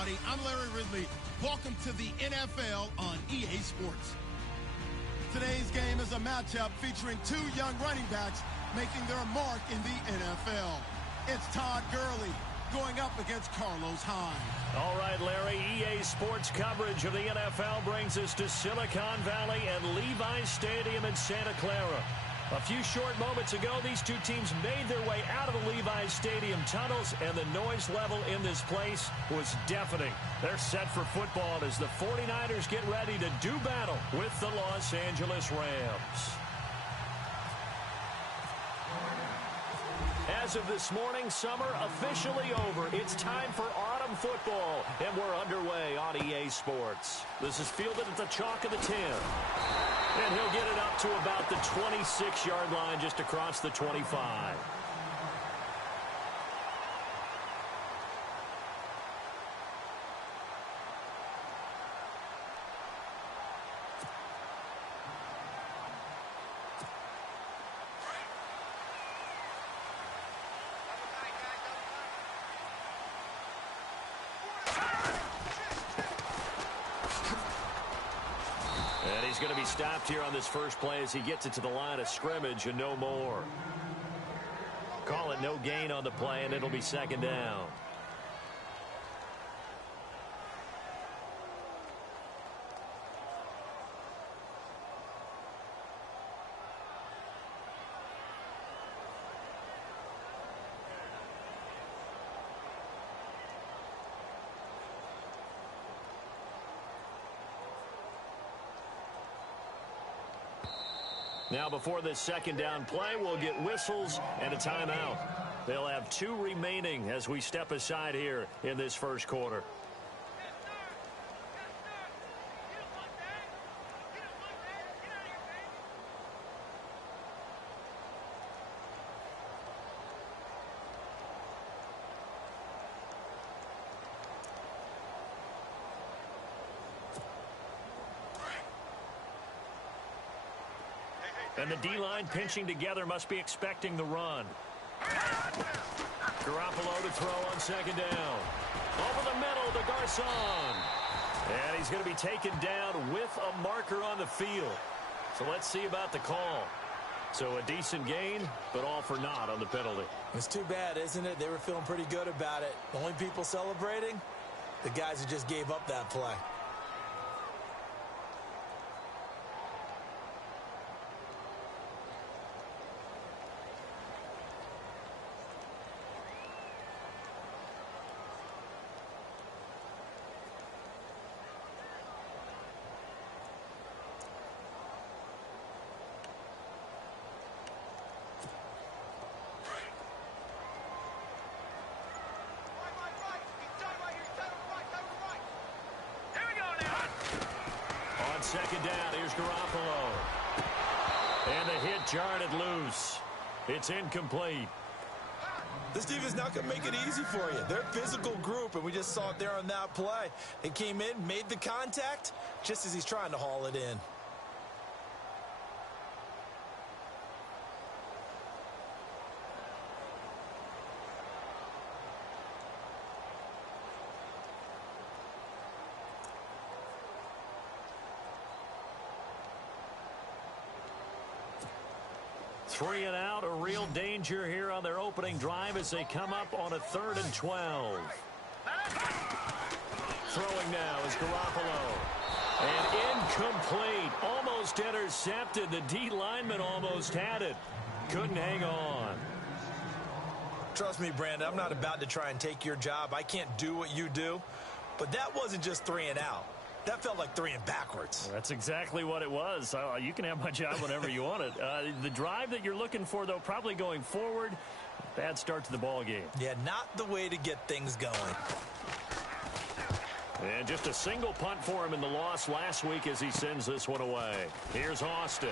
everybody. I'm Larry Ridley. Welcome to the NFL on EA Sports. Today's game is a matchup featuring two young running backs making their mark in the NFL. It's Todd Gurley going up against Carlos Hyde. All right, Larry, EA Sports coverage of the NFL brings us to Silicon Valley and Levi's Stadium in Santa Clara. A few short moments ago, these two teams made their way out of the Levi's Stadium tunnels, and the noise level in this place was deafening. They're set for football as the 49ers get ready to do battle with the Los Angeles Rams. As of this morning, summer officially over. It's time for autumn football, and we're underway on EA Sports. This is fielded at the chalk of the 10. And he'll get it up to about the 26-yard line, just across the 25. And he's going to be stopped here on this first play as he gets it to the line of scrimmage and no more. Call it no gain on the play, and it'll be second down. Now, before this second down play, we'll get whistles and a timeout. They'll have two remaining as we step aside here in this first quarter. And the D-line pinching together must be expecting the run. Garoppolo to throw on second down. Over the middle to Garcon. And he's going to be taken down with a marker on the field. So let's see about the call. So a decent gain, but all for naught on the penalty. It's too bad, isn't it? They were feeling pretty good about it. The only people celebrating, the guys who just gave up that play. Second down, here's Garoppolo. And the hit jarred it loose. It's incomplete. This defense not going to make it easy for you. They're a physical group, and we just saw it there on that play. They came in, made the contact, just as he's trying to haul it in. Three and out, a real danger here on their opening drive as they come up on a 3rd and 12. Throwing now is Garoppolo. And incomplete. Almost intercepted. The D lineman almost had it. Couldn't hang on. Trust me, Brandon, I'm not about to try and take your job. I can't do what you do. But that wasn't just 3 and out. That felt like 3 and backwards. That's exactly what it was. You can have my job whenever you want it. The drive that you're looking for, though, probably going forward, bad start to the ball game. Yeah, not the way to get things going. And just a single punt for him in the loss last week as he sends this one away. Here's Austin.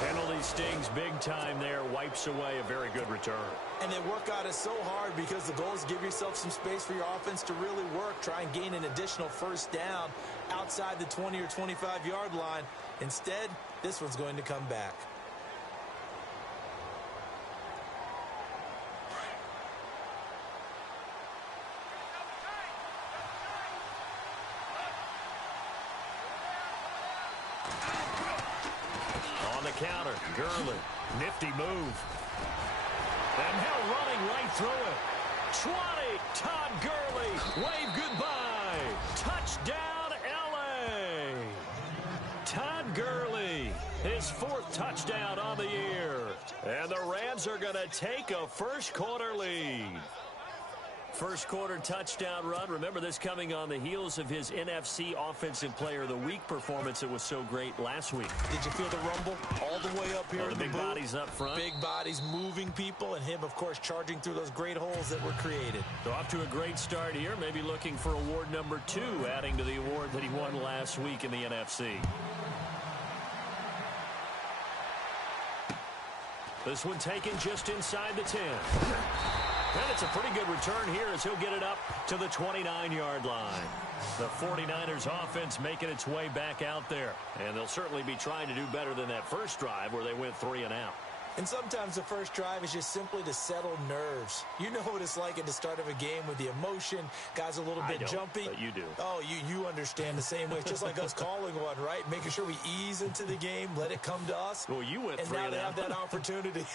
Penalty stings big time there, wipes away a very good return. And they work out it so hard because the goal is give yourself some space for your offense to really work, try and gain an additional first down outside the 20 or 25-yard line. Instead, this one's going to come back. Gurley, nifty move. And now running right through it. 20, Todd Gurley, wave goodbye. Touchdown, L.A. Todd Gurley, his 4th touchdown on the year. And the Rams are going to take a first-quarter lead. First quarter touchdown run. Remember, this coming on the heels of his NFC Offensive Player of the Week performance that was so great last week. Did you feel the rumble all the way up here? The big bodies up front. Big bodies moving people, and him, of course, charging through those great holes that were created. So off to a great start here. Maybe looking for award number 2, adding to the award that he won last week in the NFC. This one taken just inside the 10. And it's a pretty good return here as he'll get it up to the 29-yard line. The 49ers offense making its way back out there. And they'll certainly be trying to do better than that first drive where they went 3 and out. And sometimes the first drive is just simply to settle nerves. You know what it's like at the start of a game with the emotion. Guys a little bit jumpy. But you do. Oh, you understand the same way. It's just like us calling one, right? Making sure we ease into the game, let it come to us. Well, you went 3 and out. And now they have that opportunity.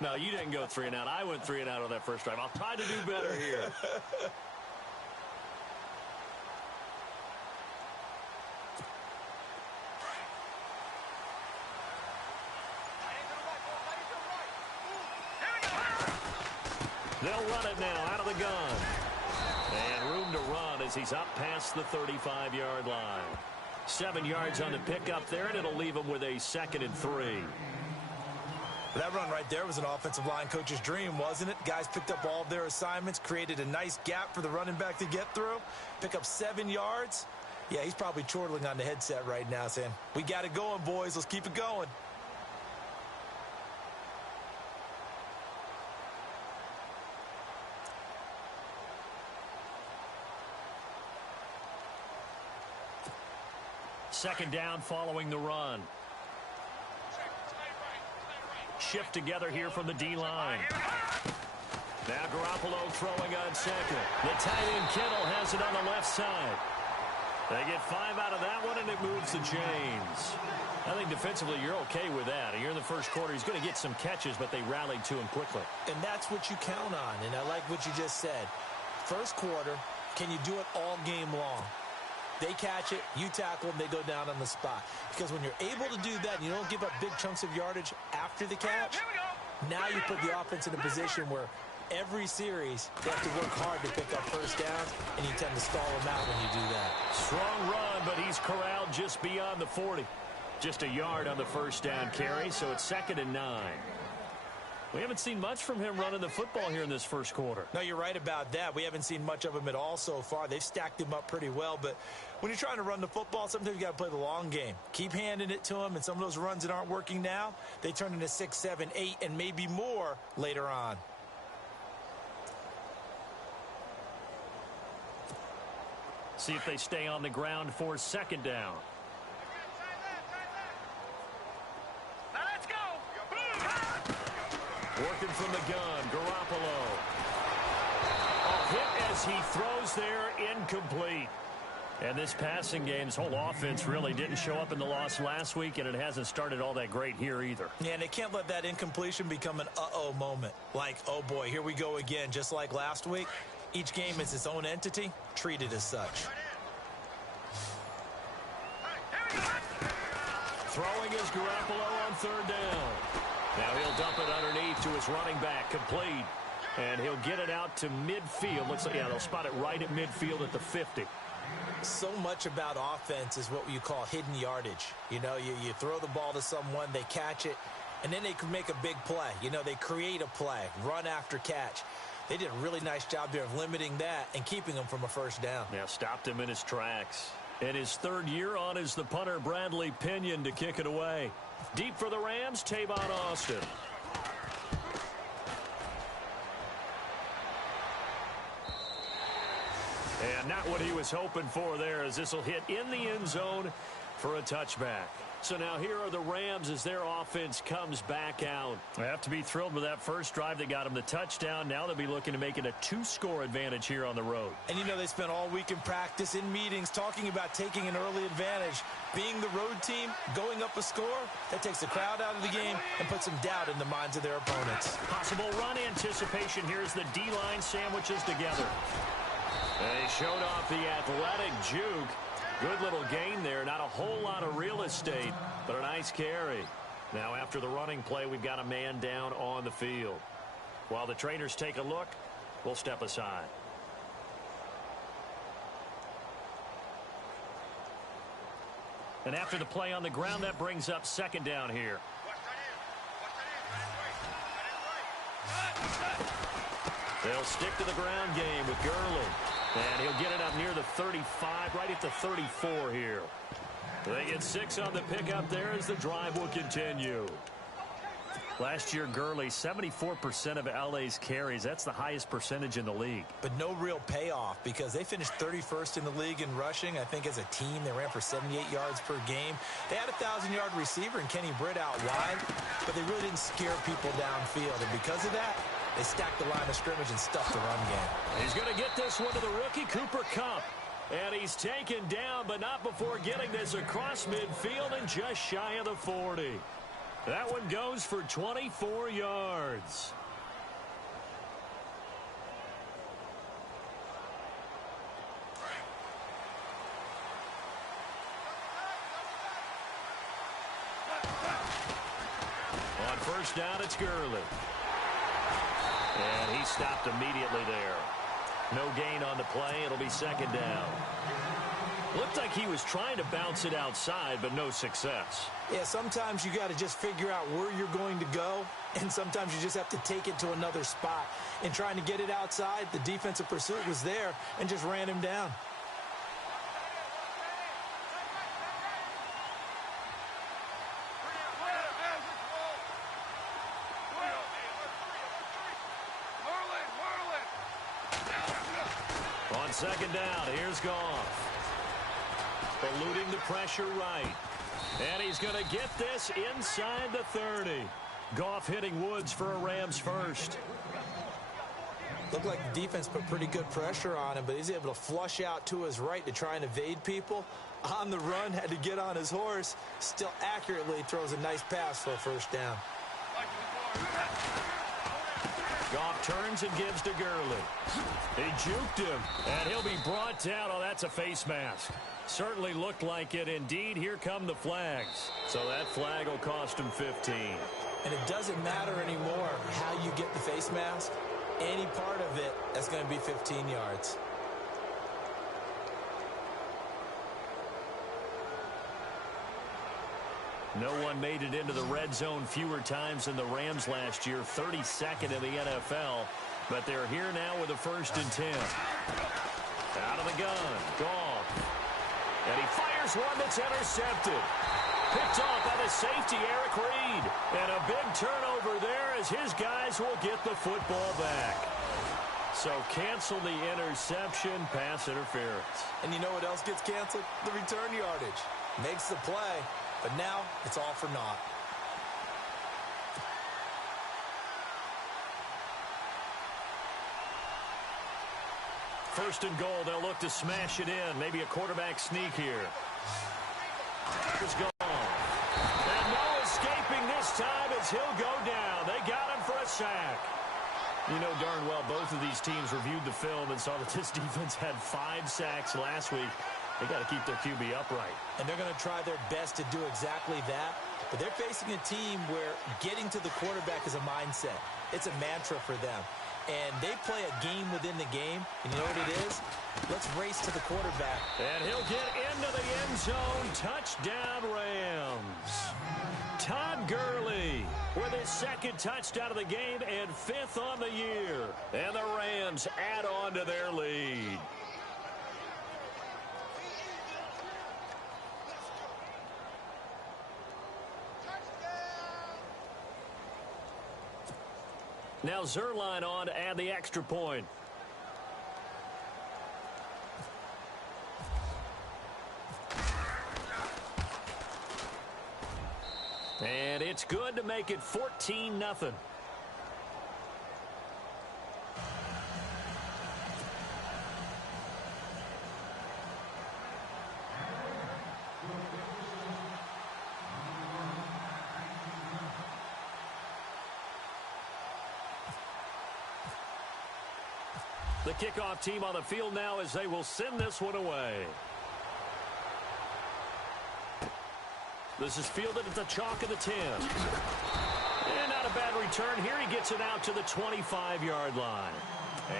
No, you didn't go 3 and out. I went 3 and out on that first drive. I'll try to do better here. They'll run it now out of the gun. And room to run as he's up past the 35-yard line. 7 yards on the pickup there, and it'll leave him with a 2nd and 3. That run right there was an offensive line coach's dream, wasn't it? Guys picked up all of their assignments, created a nice gap for the running back to get through, pick up 7 yards. Yeah, he's probably chortling on the headset right now saying, we got it going, boys. Let's keep it going. Second down following the run. Shift together here from the D-line. Now Garoppolo throwing on second. The tight end Kittle has it on the left side. They get 5 out of that one, and it moves the chains. I think defensively you're okay with that. Here in the first quarter, he's going to get some catches, but they rallied to him quickly. And that's what you count on, and I like what you just said. First quarter, can you do it all game long? They catch it, you tackle them, they go down on the spot. Because when you're able to do that and you don't give up big chunks of yardage after the catch, now you put the offense in a position where every series they have to work hard to pick up first downs, and you tend to stall them out when you do that. Strong run, but he's corralled just beyond the 40. Just a yard on the first down carry, so it's 2nd and 9. We haven't seen much from him running the football here in this first quarter. No, you're right about that. We haven't seen much of him at all so far. They've stacked him up pretty well, but when you're trying to run the football, sometimes you got to play the long game. Keep handing it to him, and some of those runs that aren't working now, they turn into 6, 7, 8, and maybe more later on. See if they stay on the ground for 2nd down. Working from the gun, Garoppolo. A hit as he throws there, incomplete. And this passing game's whole offense really didn't show up in the loss last week, and it hasn't started all that great here either. Yeah, and they can't let that incompletion become an uh-oh moment. Like, oh boy, here we go again, just like last week. Each game is its own entity, treated as such. Throwing is Garoppolo on 3rd down. Now he'll dump it underneath to his running back, complete. And he'll get it out to midfield. Looks like, yeah, they'll spot it right at midfield at the 50. So much about offense is what you call hidden yardage. You know, you throw the ball to someone, they catch it, and then they can make a big play. You know, they create a play, run after catch. They did a really nice job there of limiting that and keeping him from a first down. Yeah, stopped him in his tracks. And his 3rd year on is the punter Bradley Pinion to kick it away. Deep for the Rams, Tavon Austin. And not what he was hoping for there, as this will hit in the end zone for a touchback. So now here are the Rams as their offense comes back out. They have to be thrilled with that first drive that got them the touchdown. Now they'll be looking to make it a 2-score advantage here on the road. And you know they spent all week in practice, in meetings, talking about taking an early advantage. Being the road team, going up a score, that takes the crowd out of the game and puts some doubt in the minds of their opponents. Possible run anticipation. Here's the D-line sandwiches together. They showed off the athletic juke. Good little gain there. Not a whole lot of real estate, but a nice carry. Now after the running play, we've got a man down on the field. While the trainers take a look, we'll step aside. And after the play on the ground, that brings up second down here. They'll stick to the ground game with Gurley. And he'll get it up near the 35, right at the 34 here. They get 6 on the pickup there as the drive will continue. Last year, Gurley, 74% of LA's carries. That's the highest percentage in the league. But no real payoff because they finished 31st in the league in rushing. I think as a team, they ran for 78 yards per game. They had a 1,000-yard receiver in Kenny Britt out wide, but they really didn't scare people downfield. And because of that, they stacked the line of scrimmage and stuffed the run game. He's going to get this one to the rookie, Cooper Kupp. And he's taken down, but not before getting this across midfield and just shy of the 40. That one goes for 24 yards. On first down, it's Gurley. And he stopped immediately there. No gain on the play. It'll be second down. Looked like he was trying to bounce it outside, but no success. Yeah, sometimes you got to just figure out where you're going to go, and sometimes you just have to take it to another spot. In trying to get it outside, the defensive pursuit was there and just ran him down. On second down, here's Goff. Eluding the pressure right. And he's going to get this inside the 30. Goff hitting Woods for a Rams first. Looked like the defense put pretty good pressure on him, but he's able to flush out to his right to try and evade people. On the run, had to get on his horse. Still accurately throws a nice pass for a first down. Goff turns and gives to Gurley. He juked him, and he'll be brought down. Oh, that's a face mask. Certainly looked like it. Indeed, here come the flags. So that flag will cost him 15. And it doesn't matter anymore how you get the face mask. Any part of it, that's going to be 15 yards. No one made it into the red zone fewer times than the Rams last year, 32nd in the NFL. But they're here now with a 1st and 10. Out of the gun, Goff. And he fires one that's intercepted. Picked off by the safety, Eric Reed. And a big turnover there as his guys will get the football back. So cancel the interception, pass interference. And you know what else gets canceled? The return yardage. Makes the play, but now it's all for naught. First and goal, they'll look to smash it in. Maybe a quarterback sneak here. Here's Goff. And no escaping this time as he'll go down. They got him for a sack. You know darn well both of these teams reviewed the film and saw that this defense had 5 sacks last week. They got to keep their QB upright. And they're going to try their best to do exactly that. But they're facing a team where getting to the quarterback is a mindset. It's a mantra for them. And they play a game within the game. And you know what it is? Let's race to the quarterback. And he'll get into the end zone. Touchdown, Rams. Todd Gurley with his 2nd touchdown of the game and 5th on the year. And the Rams add on to their lead. Now Zerline on to add the extra point. And it's good to make it 14-0. The kickoff team on the field now as they will send this one away. This is fielded at the chalk of the 10. And not a bad return. Here he gets it out to the 25-yard line.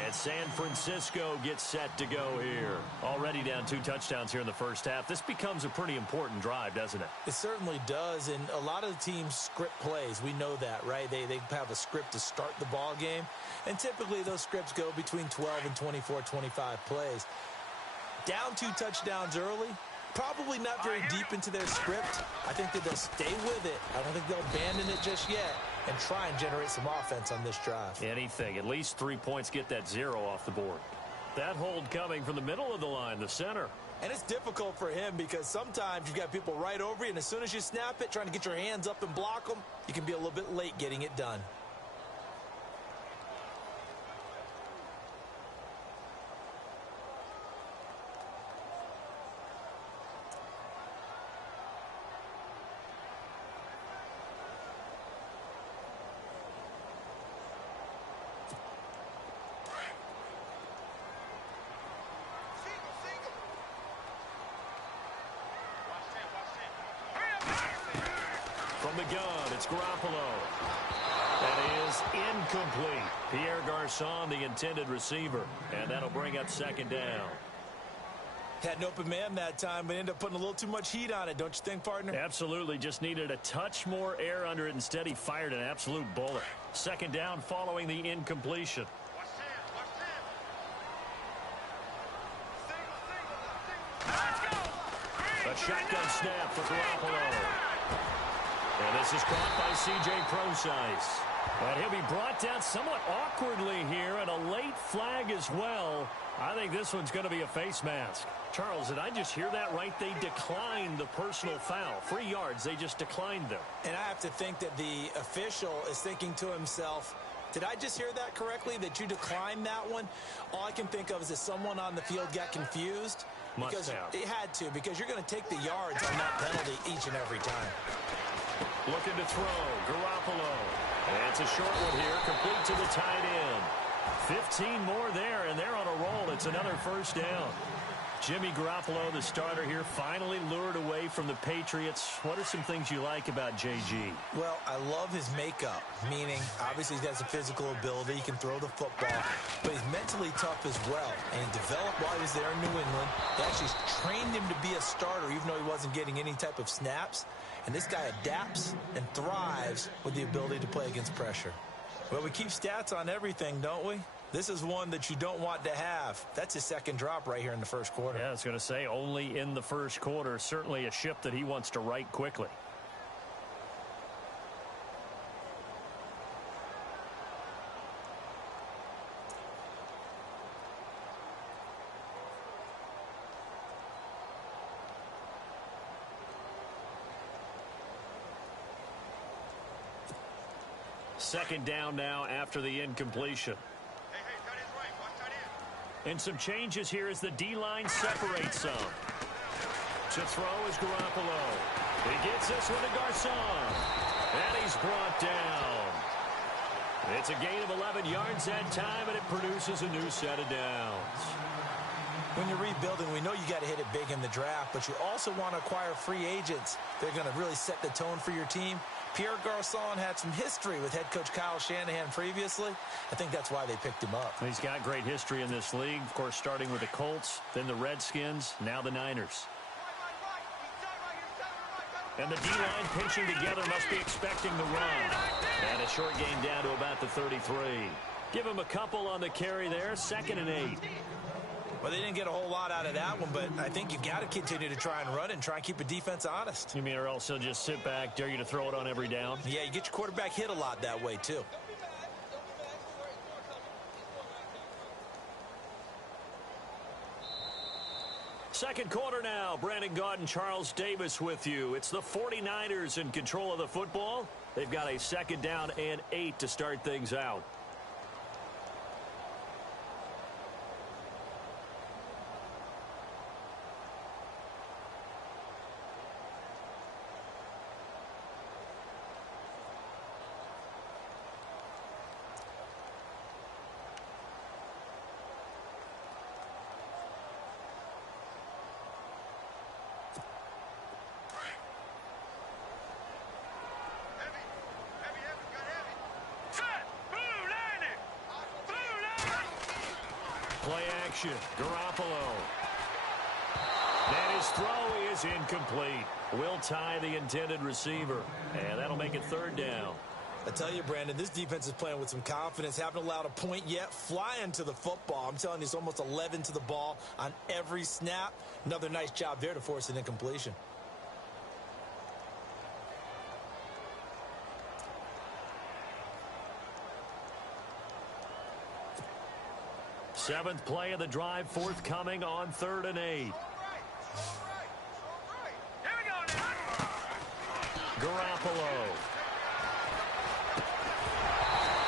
And San Francisco gets set to go here. Already down 2 touchdowns here in the first half. This becomes a pretty important drive, doesn't it? It certainly does, and a lot of the teams script plays. We know that, right? They have a script to start the ball game, and typically those scripts go between 12 and 24, 25 plays. Down 2 touchdowns early, probably not very deep into their script. I think that they'll stay with it. I don't think they'll abandon it just yet and try and generate some offense on this drive. Anything. At least 3 points, get that 0 off the board. That hold coming from the middle of the line, the center. And it's difficult for him because sometimes you've got people right over you, and as soon as you snap it, trying to get your hands up and block them, you can be a little bit late getting it done. From the gun, it's Garoppolo. That is incomplete. Pierre Garçon, the intended receiver. And that'll bring up second down. Had an open man that time, but ended up putting a little too much heat on it, don't you think, partner? Absolutely. Just needed a touch more air under it. Instead, he fired an absolute bullet. Second down following the incompletion. A shotgun snap for Garoppolo. And this is caught by C.J. Prosise. And he'll be brought down somewhat awkwardly here, and a late flag as well. I think this one's going to be a face mask. Charles, did I just hear that right? They declined the personal foul. 3 yards, they just declined them. And I have to think that the official is thinking to himself, did I just hear that correctly, that you declined that one? All I can think of is that someone on the field got confused. Because it had to, because you're going to take the yards on that penalty each and every time. Looking to throw, Garoppolo. And it's a short one here, complete to the tight end. 15 more there, and they're on a roll. It's another first down. Jimmy Garoppolo, the starter here, finally lured away from the Patriots. What are some things you like about JG? Well, I love his makeup, meaning obviously he has a physical ability. He can throw the football, but he's mentally tough as well. And he developed while he was there in New England. They actually trained him to be a starter, even though he wasn't getting any type of snaps. And this guy adapts and thrives with the ability to play against pressure. Well, we keep stats on everything, don't we? This is one that you don't want to have. That's his second drop right here in the first quarter. Yeah, I was going to say only in the first quarter. Certainly a ship that he wants to right quickly. Second down now after the incompletion. And some changes here as the D-line separates some. To throw is Garoppolo. He gets this one to Garçon. And he's brought down. It's a gain of 11 yards that time, and it produces a new set of downs. When you're rebuilding, we know you got to hit it big in the draft, but you also want to acquire free agents. They're going to really set the tone for your team. Pierre Garçon had some history with head coach Kyle Shanahan previously. I think that's why they picked him up. He's got great history in this league, of course, starting with the Colts, then the Redskins, now the Niners. And the D-line pinching together, must be expecting the run. And a short gain down to about the 33. Give him a couple on the carry there, 2nd and 8. Well, they didn't get a whole lot out of that one, but I think you've got to continue to try and run and try and keep a defense honest. You mean, or else he'll just sit back, dare you to throw it on every down? Yeah, you get your quarterback hit a lot that way, too. Second quarter now. Brandon Gaudin and Charles Davis with you. It's the 49ers in control of the football. They've got a 2nd down and 8 to start things out. Play action. Garoppolo. And his throw is incomplete. Will tie the intended receiver. And that'll make it 3rd down. I tell you, Brandon, this defense is playing with some confidence. Haven't allowed a point yet. Flying to the football. I'm telling you, it's almost 11 to the ball on every snap. Another nice job there to force an incompletion. Seventh play of the drive, forthcoming on 3rd and 8. Garoppolo.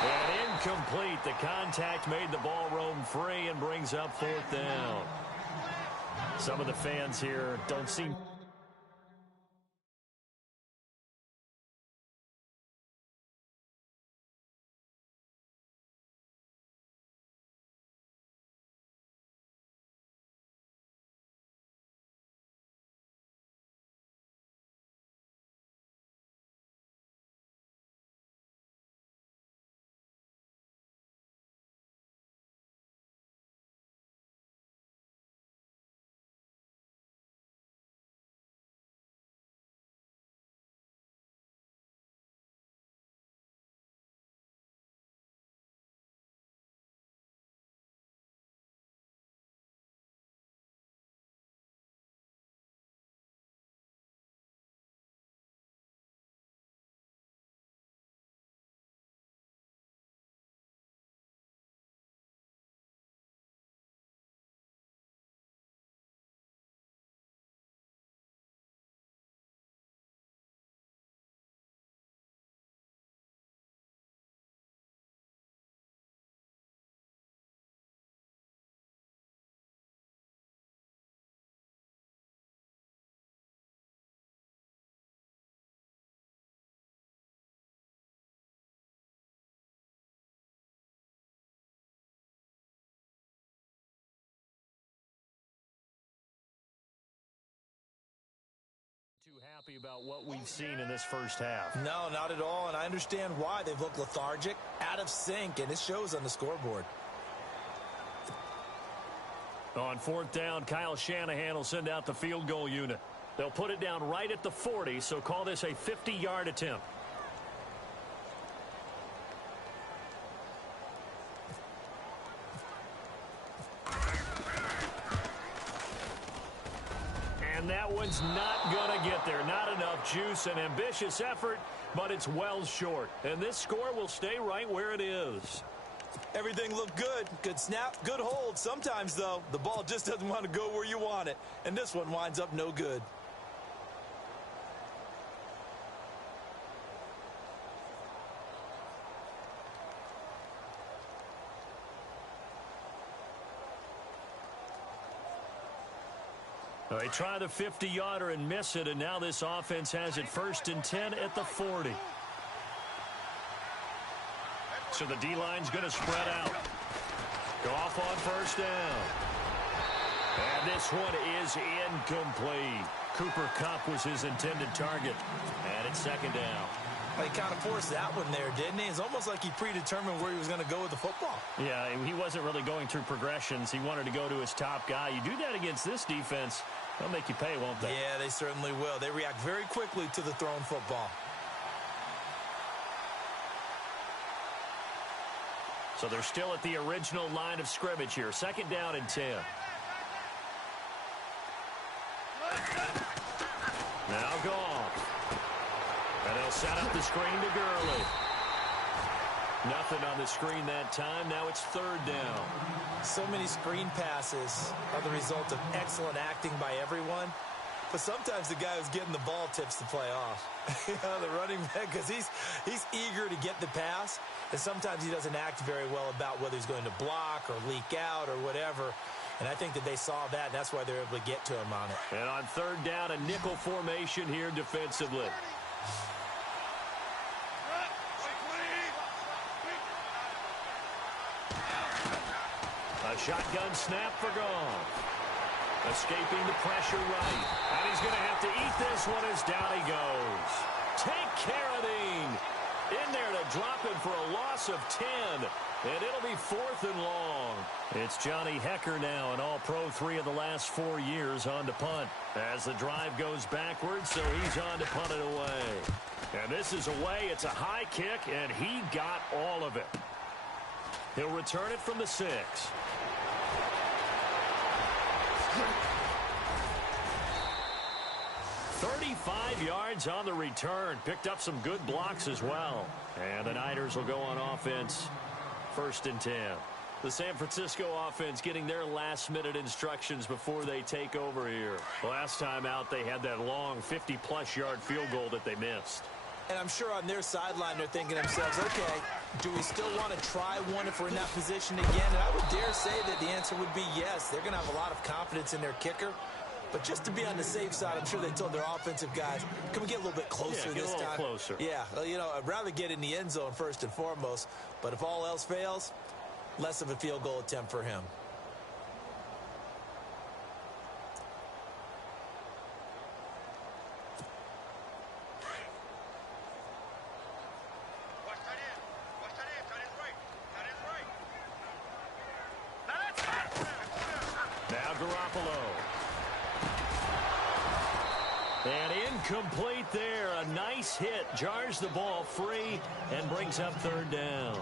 And incomplete. The contact made the ball roam free and brings up 4th down. Some of the fans here don't seem... Too happy about what we've seen in this first half. No, not at all, and I understand why. They've looked lethargic, out of sync, and it shows on the scoreboard. On 4th down, Kyle Shanahan will send out the field goal unit. They'll put it down right at the 40, so call this a 50-yard attempt. And that one's not going to get there. Not enough juice. An ambitious effort, but it's well short. And this score will stay right where it is. Everything looked good. Good snap, good hold. Sometimes, though, the ball just doesn't want to go where you want it. And this one winds up no good. They try the 50-yarder and miss it, and now this offense has it 1st and 10 at the 40. So the D-line's going to spread out. Goff on 1st down. And this one is incomplete. Cooper Kupp was his intended target. And it's 2nd down. He kind of forced that one there, didn't he? It's almost like he predetermined where he was going to go with the football. Yeah, he wasn't really going through progressions. He wanted to go to his top guy. You do that against this defense, they'll make you pay, won't they? Yeah, they certainly will. They react very quickly to the thrown football. So they're still at the original line of scrimmage here. 2nd down and 10. Now Goff. And they'll set up the screen to Gurley. Nothing on the screen that time. Now it's third down. So many screen passes are the result of excellent acting by everyone. But sometimes the guy who's getting the ball tips the play off. The running back, because he's eager to get the pass. And sometimes he doesn't act very well about whether he's going to block or leak out or whatever. And I think that they saw that, and that's why they're able to get to him on it. And on third down, a nickel formation here defensively. A shotgun snap for Goff. Escaping the pressure right. And he's going to have to eat this one as down he goes. Take Carradine in there to drop it for a loss of 10. And it'll be 4th and long. It's Johnny Hecker now, an all-pro 3 of the last 4 years on to punt. As the drive goes backwards, so he's on to punt it away. And this is away. It's a high kick, and he got all of it. He'll return it from the 6. 35 yards on the return. Picked up some good blocks as well. And the Niners will go on offense. 1st and 10. The San Francisco offense getting their last-minute instructions before they take over here. Last time out, they had that long 50-plus yard field goal that they missed. And I'm sure on their sideline they're thinking to themselves, okay, do we still want to try one if we're in that position again? And I would dare say that the answer would be yes. They're going to have a lot of confidence in their kicker. But just to be on the safe side, I'm sure they told their offensive guys, can we get a little bit closer this time? Closer. Yeah, well, I'd rather get in the end zone first and foremost. But if all else fails, less of a field goal attempt for him. Now Garoppolo. And incomplete there. A nice hit. Jars the ball free and brings up 3rd down.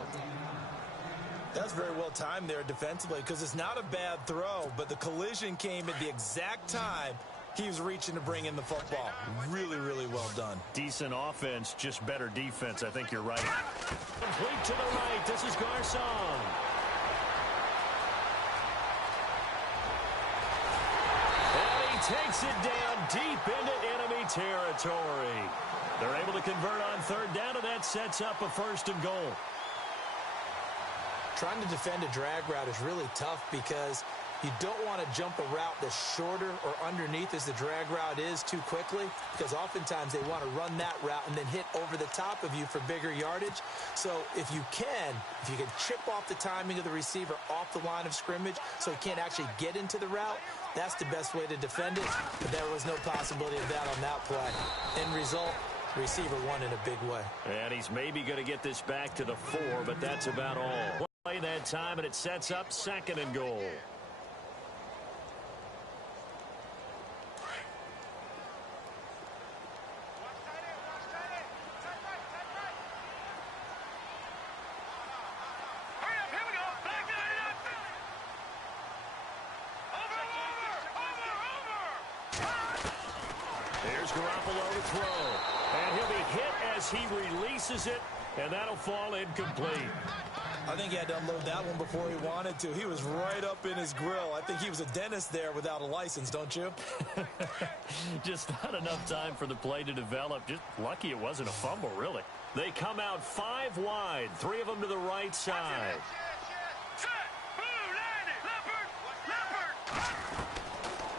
That's very well timed there defensively because it's not a bad throw, but the collision came at the exact time he was reaching to bring in the football. Really, really well done. Decent offense, just better defense. I think you're right. Complete to the right. This is Garcon. And he takes it down deep into enemy territory. They're able to convert on 3rd down, and that sets up a 1st and goal. Trying to defend a drag route is really tough because you don't want to jump a route that's shorter or underneath as the drag route is too quickly, because oftentimes they want to run that route and then hit over the top of you for bigger yardage. So if you can chip off the timing of the receiver off the line of scrimmage so he can't actually get into the route, that's the best way to defend it. But there was no possibility of that on that play. End result, receiver won in a big way. And he's maybe going to get this back to the 4, but that's about all. Play that time, and it sets up 2nd and goal. Here's Garoppolo to throw. And he'll be hit as he releases it, and that'll fall incomplete. I think he had to unload that one before he wanted to. He was right up in his grill. I think he was a dentist there without a license, don't you? Just not enough time for the play to develop. Just lucky it wasn't a fumble, really. They come out 5 wide, 3 of them to the right side.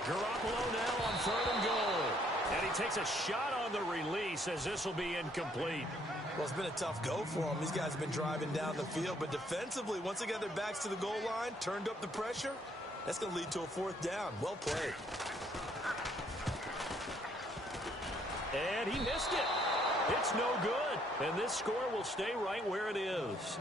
Garoppolo now on 3rd and goal. And he takes a shot on the release as this will be incomplete. Well, it's been a tough go for them. These guys have been driving down the field. But defensively, once they got their backs to the goal line, turned up the pressure, that's going to lead to a 4th down. Well played. And he missed it. It's no good. And this score will stay right where it is.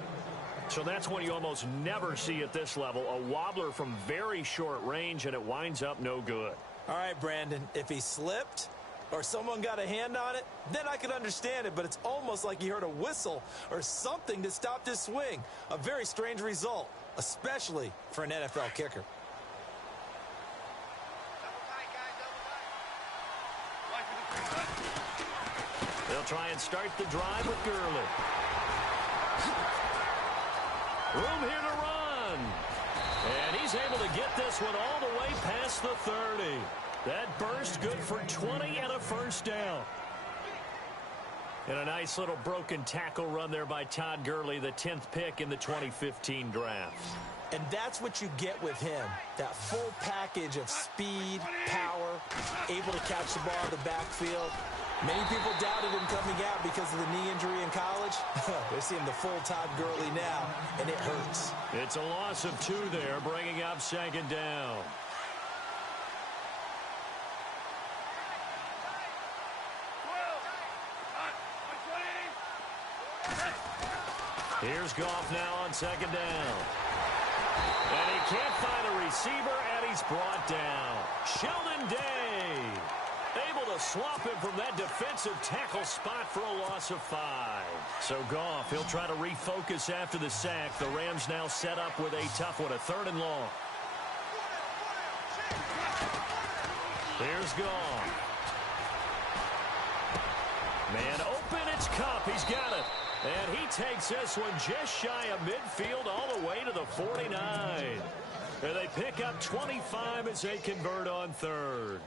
So that's one you almost never see at this level. A wobbler from very short range, and it winds up no good. All right, Brandon, if he slipped or someone got a hand on it, then I could understand it, but it's almost like he heard a whistle or something that stopped his swing. A very strange result, especially for an NFL kicker. They'll try and start the drive with Gurley. Room here to run. And he's able to get this one all the way past the 30. That burst good for 20 and a first down. And a nice little broken tackle run there by Todd Gurley, the 10th pick in the 2015 draft. And that's what you get with him, that full package of speed, power, able to catch the ball in the backfield. Many people doubted him coming out because of the knee injury in college. They're seeing the full Todd Gurley now, and it hurts. It's a loss of 2 there, bringing up second down. Here's Goff now on second down. And he can't find a receiver, and he's brought down. Sheldon Day able to swap him from that defensive tackle spot for a loss of 5. So Goff, he'll try to refocus after the sack. The Rams now set up with a tough one, a 3rd and long. Here's Goff. Man open, it's Kupp. He's got it. And he takes this one just shy of midfield all the way to the 49. And they pick up 25 as they convert on 3rd.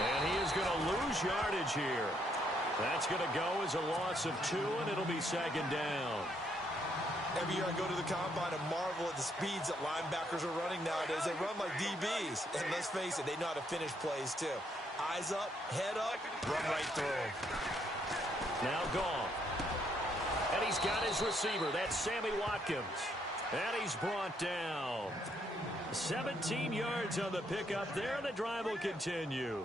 And he is going to lose yardage here. That's going to go as a loss of 2, and it'll be second down. Every year I go to the combine and marvel at the speeds that linebackers are running nowadays. They run like DBs. And let's face it, they know how to finish plays too. Eyes up, head up, run right through. Now Goff. And he's got his receiver. That's Sammy Watkins. And he's brought down. 17 yards on the pickup there. The drive will continue.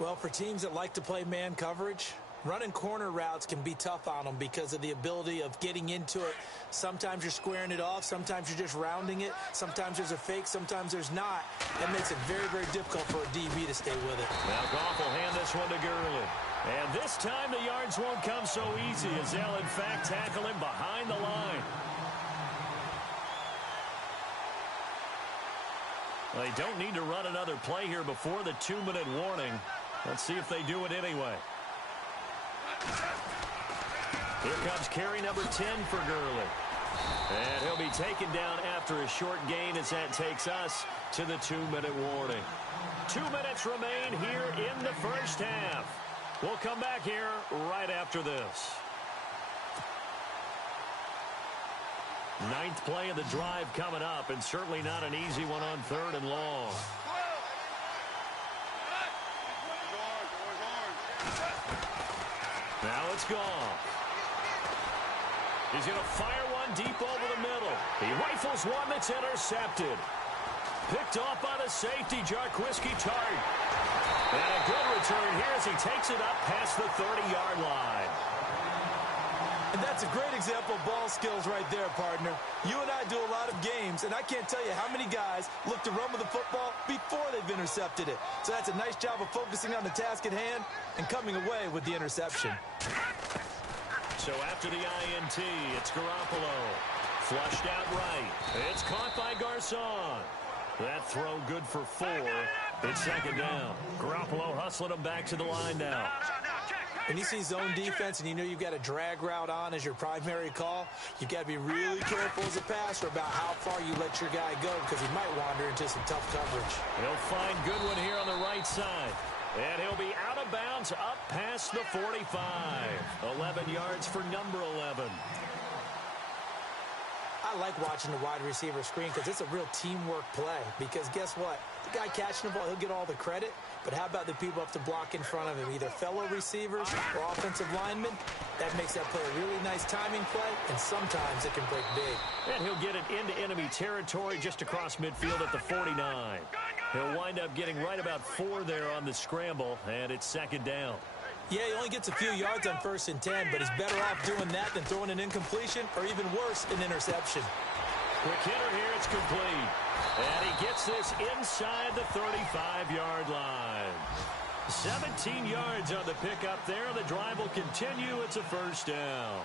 Well, for teams that like to play man coverage, running corner routes can be tough on them because of the ability of getting into it. Sometimes you're squaring it off. Sometimes you're just rounding it. Sometimes there's a fake. Sometimes there's not. That makes it very, very difficult for a DB to stay with it. Now Goff will hand this one to Gurley. And this time the yards won't come so easy as they'll, in fact, tackle him behind the line. They don't need to run another play here before the 2-minute warning. Let's see if they do it anyway. Here comes carry number 10 for Gurley. And he'll be taken down after a short gain as that takes us to the 2-minute warning. 2 minutes remain here in the first half. We'll come back here right after this. 9th play of the drive coming up, and certainly not an easy one on 3rd and long. Now it's Goff. He's going to fire one deep over the middle. He rifles one that's intercepted. Picked off by the safety, Jarquiski Tart. And a good return here as he takes it up past the 30-yard line. And that's a great example of ball skills right there, partner. You and I do a lot of games, and I can't tell you how many guys look to run with the football before they've intercepted it. So that's a nice job of focusing on the task at hand and coming away with the interception. So after the INT, it's Garoppolo. Flushed out right. It's caught by Garcon. That throw good for 4. It's second down. Garoppolo hustling him back to the line now. When you see zone defense and you know you've got a drag route on as your primary call, you've got to be really careful as a passer about how far you let your guy go because he might wander into some tough coverage. He'll find Goodwin here on the right side. And he'll be out of bounds up past the 45. 11 yards for number 11. I like watching the wide receiver screen because it's a real teamwork play. Because guess what? The guy catching the ball, he'll get all the credit. But how about the people up to block in front of him, either fellow receivers or offensive linemen? That makes that play a really nice timing play, and sometimes it can break big. And he'll get it into enemy territory just across midfield at the 49. He'll wind up getting right about 4 there on the scramble, and it's second down. Yeah, he only gets a few yards on 1st and 10, but he's better off doing that than throwing an incompletion or even worse, an interception. Quick hitter here, it's complete. And he gets this inside the 35-yard line. 17 yards on the pickup there. The drive will continue. It's a first down.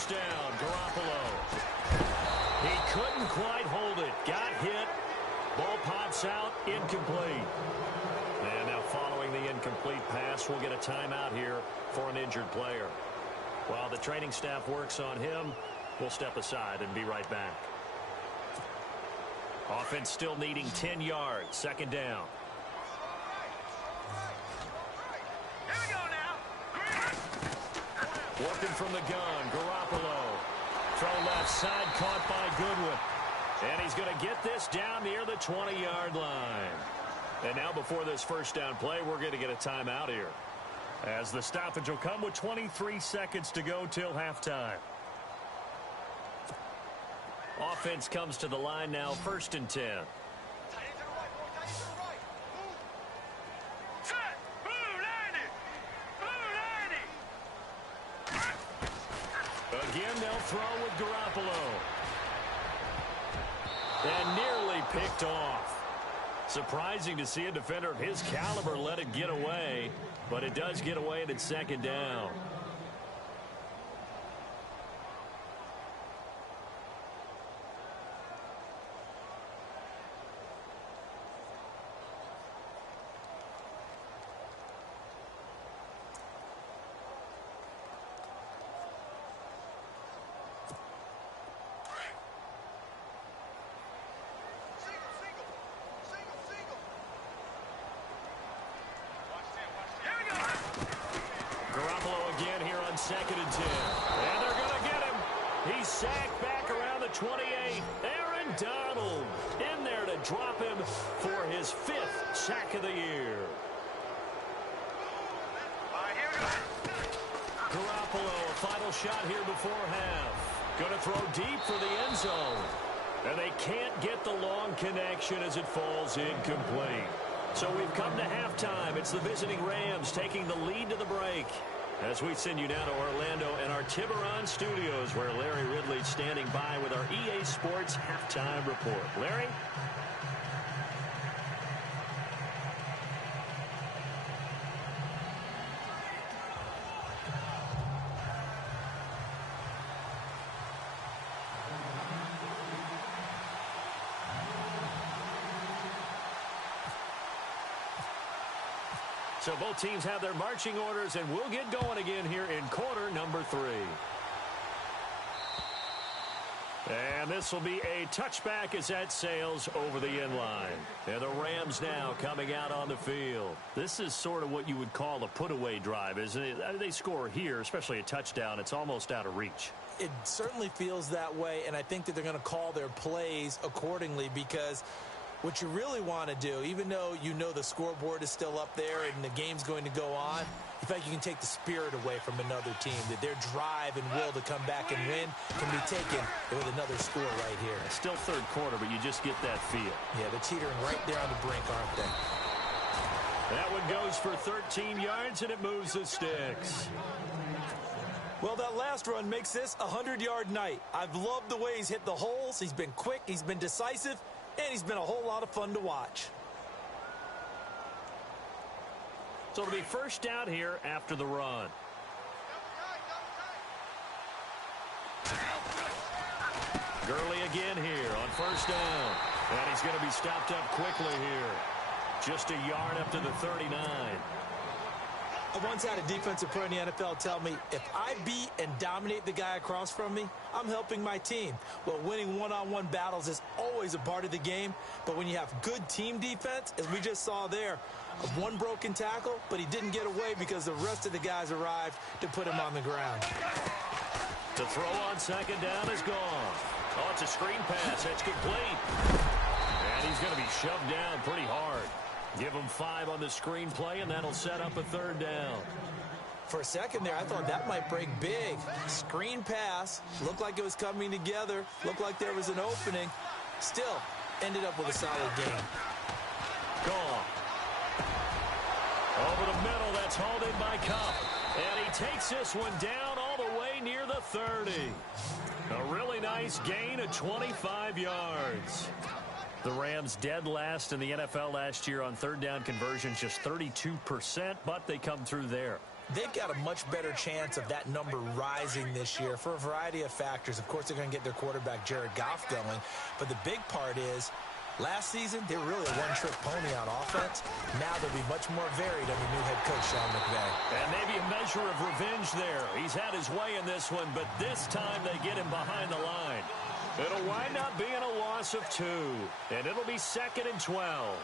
first down. Garoppolo. He couldn't quite hold it. Got hit. Ball pops out. Incomplete. And now following the incomplete pass, we'll get a timeout here for an injured player. While the training staff works on him, we'll step aside and be right back. Offense still needing 10 yards. Second down. Here we go now. Working from the gun, Garoppolo. Throw left side, caught by Goodwin. And he's going to get this down near the 20-yard line. And now before this first down play, we're going to get a timeout here, as the stoppage will come with 23 seconds to go till halftime. Offense comes to the line now, 1st and 10. Again, they'll throw with Garoppolo. And nearly picked off. Surprising to see a defender of his caliber let it get away, but it does get away and it's second down. Second and 10. And they're going to get him. He's sacked back around the 28. Aaron Donald in there to drop him for his 5th sack of the year. Garoppolo, a final shot here before half. Going to throw deep for the end zone. And they can't get the long connection as it falls incomplete. So we've come to halftime. It's the visiting Rams taking the lead to the break. As we send you now to Orlando and our Tiburon studios, where Larry Ridley's standing by with our EA Sports halftime report. Larry? So both teams have their marching orders, and we'll get going again here in quarter number 3. And this will be a touchback as that sails over the end line. And the Rams now coming out on the field. This is sort of what you would call a put-away drive, isn't it? They score here, especially a touchdown. It's almost out of reach. It certainly feels that way, and I think that they're going to call their plays accordingly, because what you really want to do, even though you know the scoreboard is still up there and the game's going to go on, in fact, you can take the spirit away from another team, that their drive and will to come back and win can be taken with another score right here. Still third quarter, but you just get that feel. Yeah, they're teetering right there on the brink, aren't they? That one goes for 13 yards, and it moves the sticks. Well, that last run makes this a 100-yard night. I've loved the way he's hit the holes. He's been quick, he's been decisive, and he's been a whole lot of fun to watch. So it'll be first down here after the run. Gurley again here on first down. And he's going to be stopped up quickly here. Just a yard up to the 39. I once had a defensive player in the NFL tell me, if I beat and dominate the guy across from me, I'm helping my team. Well, winning one-on-one battles is always a part of the game, but when you have good team defense, as we just saw there, one broken tackle, but he didn't get away because the rest of the guys arrived to put him on the ground. The throw on second down is gone. Oh, it's a screen pass. That's complete. And he's going to be shoved down pretty hard. Give him 5 on the screenplay, and that'll set up a third down. For a second there, I thought that might break big. Screen pass. Looked like it was coming together. Looked like there was an opening. Still, ended up with a solid game. Gone. Over the middle, that's hauled in by Cup. And he takes this one down all the way near the 30. A really nice gain of 25 yards. The Rams dead last in the NFL last year on third down conversions, just 32%, but they come through there. they've got a much better chance of that number rising this year for a variety of factors. Of course, they're going to get their quarterback, Jared Goff, going. But the big part is, last season, they were really a one-trick pony on offense. Now they'll be much more varied under new head coach Sean McVay. And maybe a measure of revenge there. He's had his way in this one, but this time they get him behind the line. It'll wind up being a loss of 2, and it'll be 2nd and 12.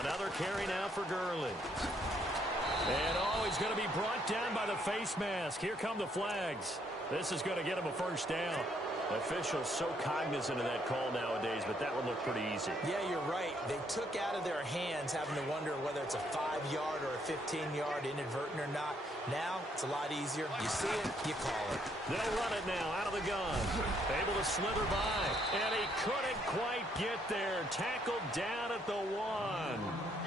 Another carry now for Gurley. And he's going to be brought down by the face mask. Here come the flags. This is going to get him a first down. Officials so cognizant of that call nowadays, but that one looked pretty easy. Yeah, you're right. They took out of their hands having to wonder whether it's a 5-yard or a 15-yard inadvertent or not. Now, it's a lot easier. You see it, you call it. They'll run it now out of the gun. Able to slither by. And he couldn't quite get there. Tackled down at the 1.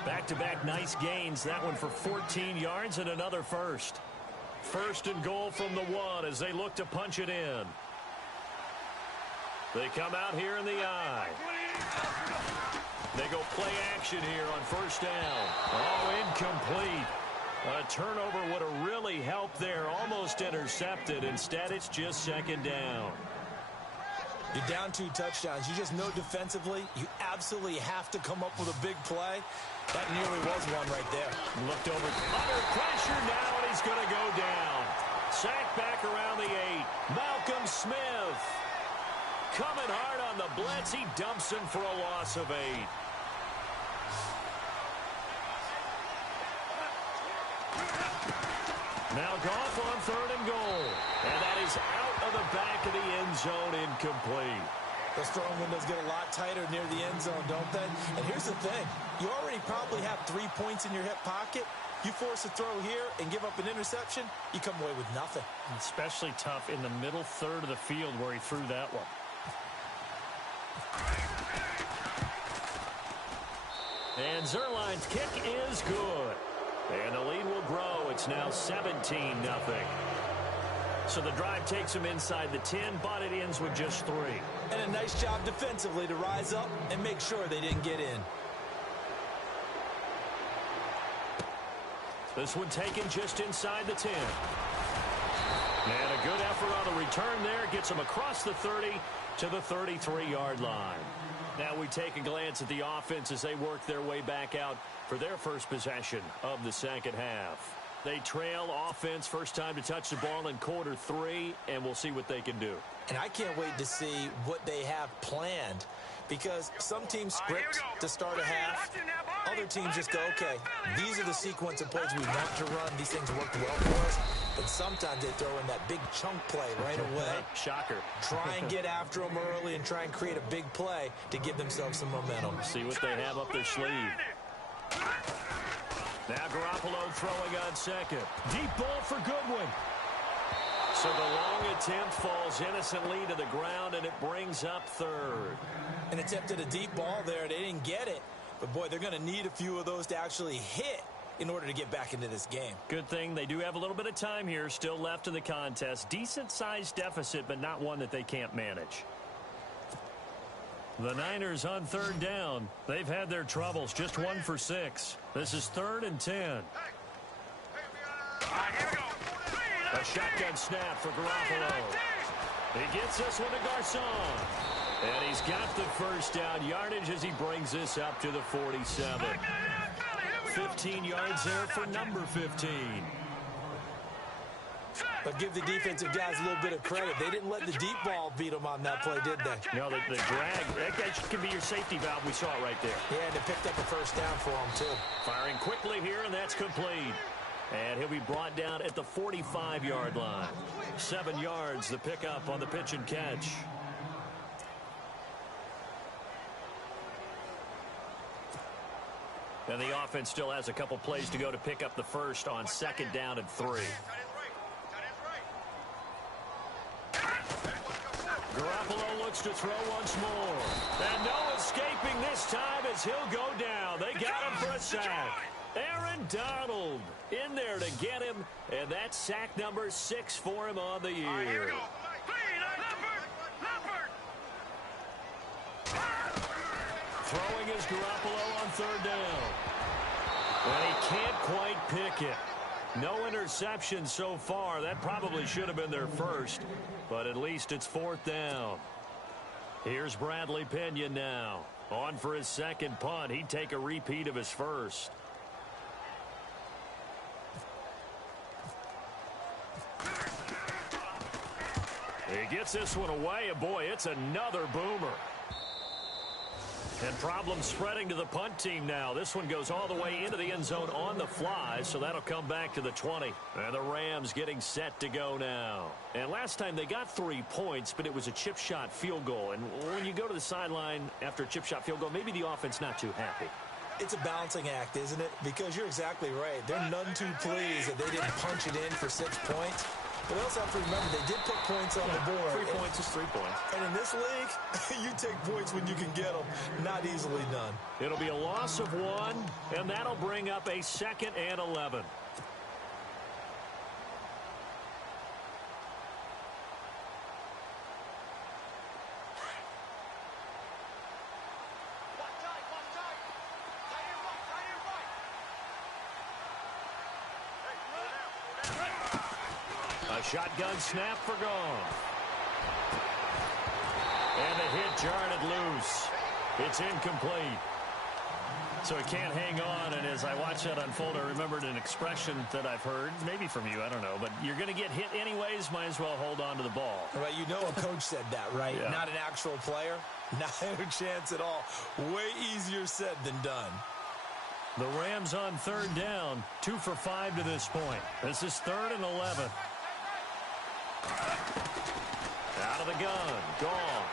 Back-to-back nice gains. That one for 14 yards and another first. First and goal from the 1 as they look to punch it in. They come out here in the I. They go play action here on first down. Oh, incomplete. A turnover would have really helped there. Almost intercepted. Instead, it's just second down. You're down 2 touchdowns. You just know defensively you absolutely have to come up with a big play. That nearly was one right there. Looked over under pressure now, and he's going to go down. Sacked back around the 8. Malcolm Smith. Coming hard on the blitz. He dumps him for a loss of 8. Now Goff on third and goal. And that is out of the back of the end zone, incomplete. Those throwing windows get a lot tighter near the end zone, don't they? And here's the thing. You already probably have 3 points in your hip pocket. You force a throw here and give up an interception, you come away with nothing. Especially tough in the middle third of the field where he threw that one. And Zerline's kick is good. And the lead will grow. It's now 17-0. So the drive takes him inside the 10, but it ends with just 3. And a nice job defensively to rise up and make sure they didn't get in. This one taken just inside the 10. And a good effort on the return there. Gets him across the 30 to the 33-yard line. Now we take a glance at the offense as they work their way back out for their first possession of the second half. They trail offense, first time to touch the ball in quarter 3, and we'll see what they can do. And I can't wait to see what they have planned, because some teams script to start a half. Other teams just go, okay, these are the sequence of plays we want to run. These things worked well for us. But sometimes they throw in that big chunk play right away. Shocker. Try and get after them early and try and create a big play to give themselves some momentum. See what they have up their sleeve. Now Garoppolo throwing on second. Deep ball for Goodwin. So the long attempt falls innocently to the ground, and it brings up third. An attempt at a deep ball there. They didn't get it. But, boy, they're going to need a few of those to actually hit in order to get back into this game. Good thing they do have a little bit of time here still left in the contest. Decent-sized deficit, but not one that they can't manage. The Niners on third down. They've had their troubles. Just 1 for 6. This is 3rd and 10. A shotgun snap for Garoppolo. He gets this one to Garcon. And he's got the first down yardage as he brings this up to the 47. 15 yards there for number 15. But give the defensive guys a little bit of credit. They didn't let the deep ball beat them on that play, did they? No, the drag, that can be your safety valve. We saw it right there. Yeah, and they picked up a first down for them, too. Firing quickly here, and that's complete. And he'll be brought down at the 45-yard line. 7 yards, the pickup on the pitch and catch. And the offense still has a couple plays to go to pick up the first on 2nd down and 3. Garoppolo looks to throw once more. And no escaping this time as he'll go down. They got him for a sack. Aaron Donald in there to get him, and that's sack number 6 for him on the year. All right, here we go. Throwing is Garoppolo on 3rd down. And he can't quite pick it. No interception so far. That probably should have been their first, but at least it's 4th down. Here's Bradley Pinion now. On for his second punt. He'd take a repeat of his first. He gets this one away, and boy, it's another boomer. And problems spreading to the punt team now. This one goes all the way into the end zone on the fly, so that'll come back to the 20. And the Rams getting set to go now. And last time they got 3 points, but it was a chip shot field goal. And when you go to the sideline after a chip shot field goal, maybe the offense not too happy. It's a balancing act, isn't it? Because you're exactly right. They're none too pleased that they didn't punch it in for 6 points. But we also have to remember they did put points on the board. 3 points is 3 points. And in this league, you take points when you can get them. Not easily done. It'll be a loss of 1, and that'll bring up a 2nd and 11. A shotgun snap for Goff. And the hit jarred it loose. It's incomplete. So he can't hang on, and as I watch that unfold, I remembered an expression that I've heard, maybe from you, I don't know, but you're going to get hit anyways, might as well hold on to the ball. Right, you know a coach said that, right? Yeah. Not an actual player. Not a chance at all. Way easier said than done. The Rams on 3rd down, 2 for 5 to this point. This is 3rd and 11. Out of the gun, Goff.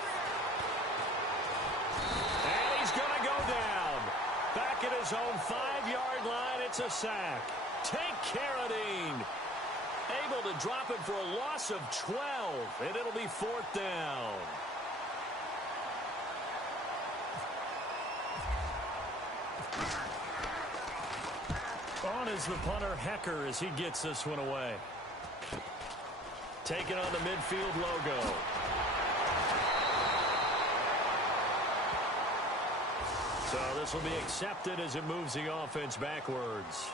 And he's going to go down. Back at his own 5-yard line, it's a sack. Take Carradine. Able to drop it for a loss of 12, and it'll be 4th down. On is the punter, Hecker, as he gets this one away. Taking on the midfield logo. So this will be accepted as it moves the offense backwards.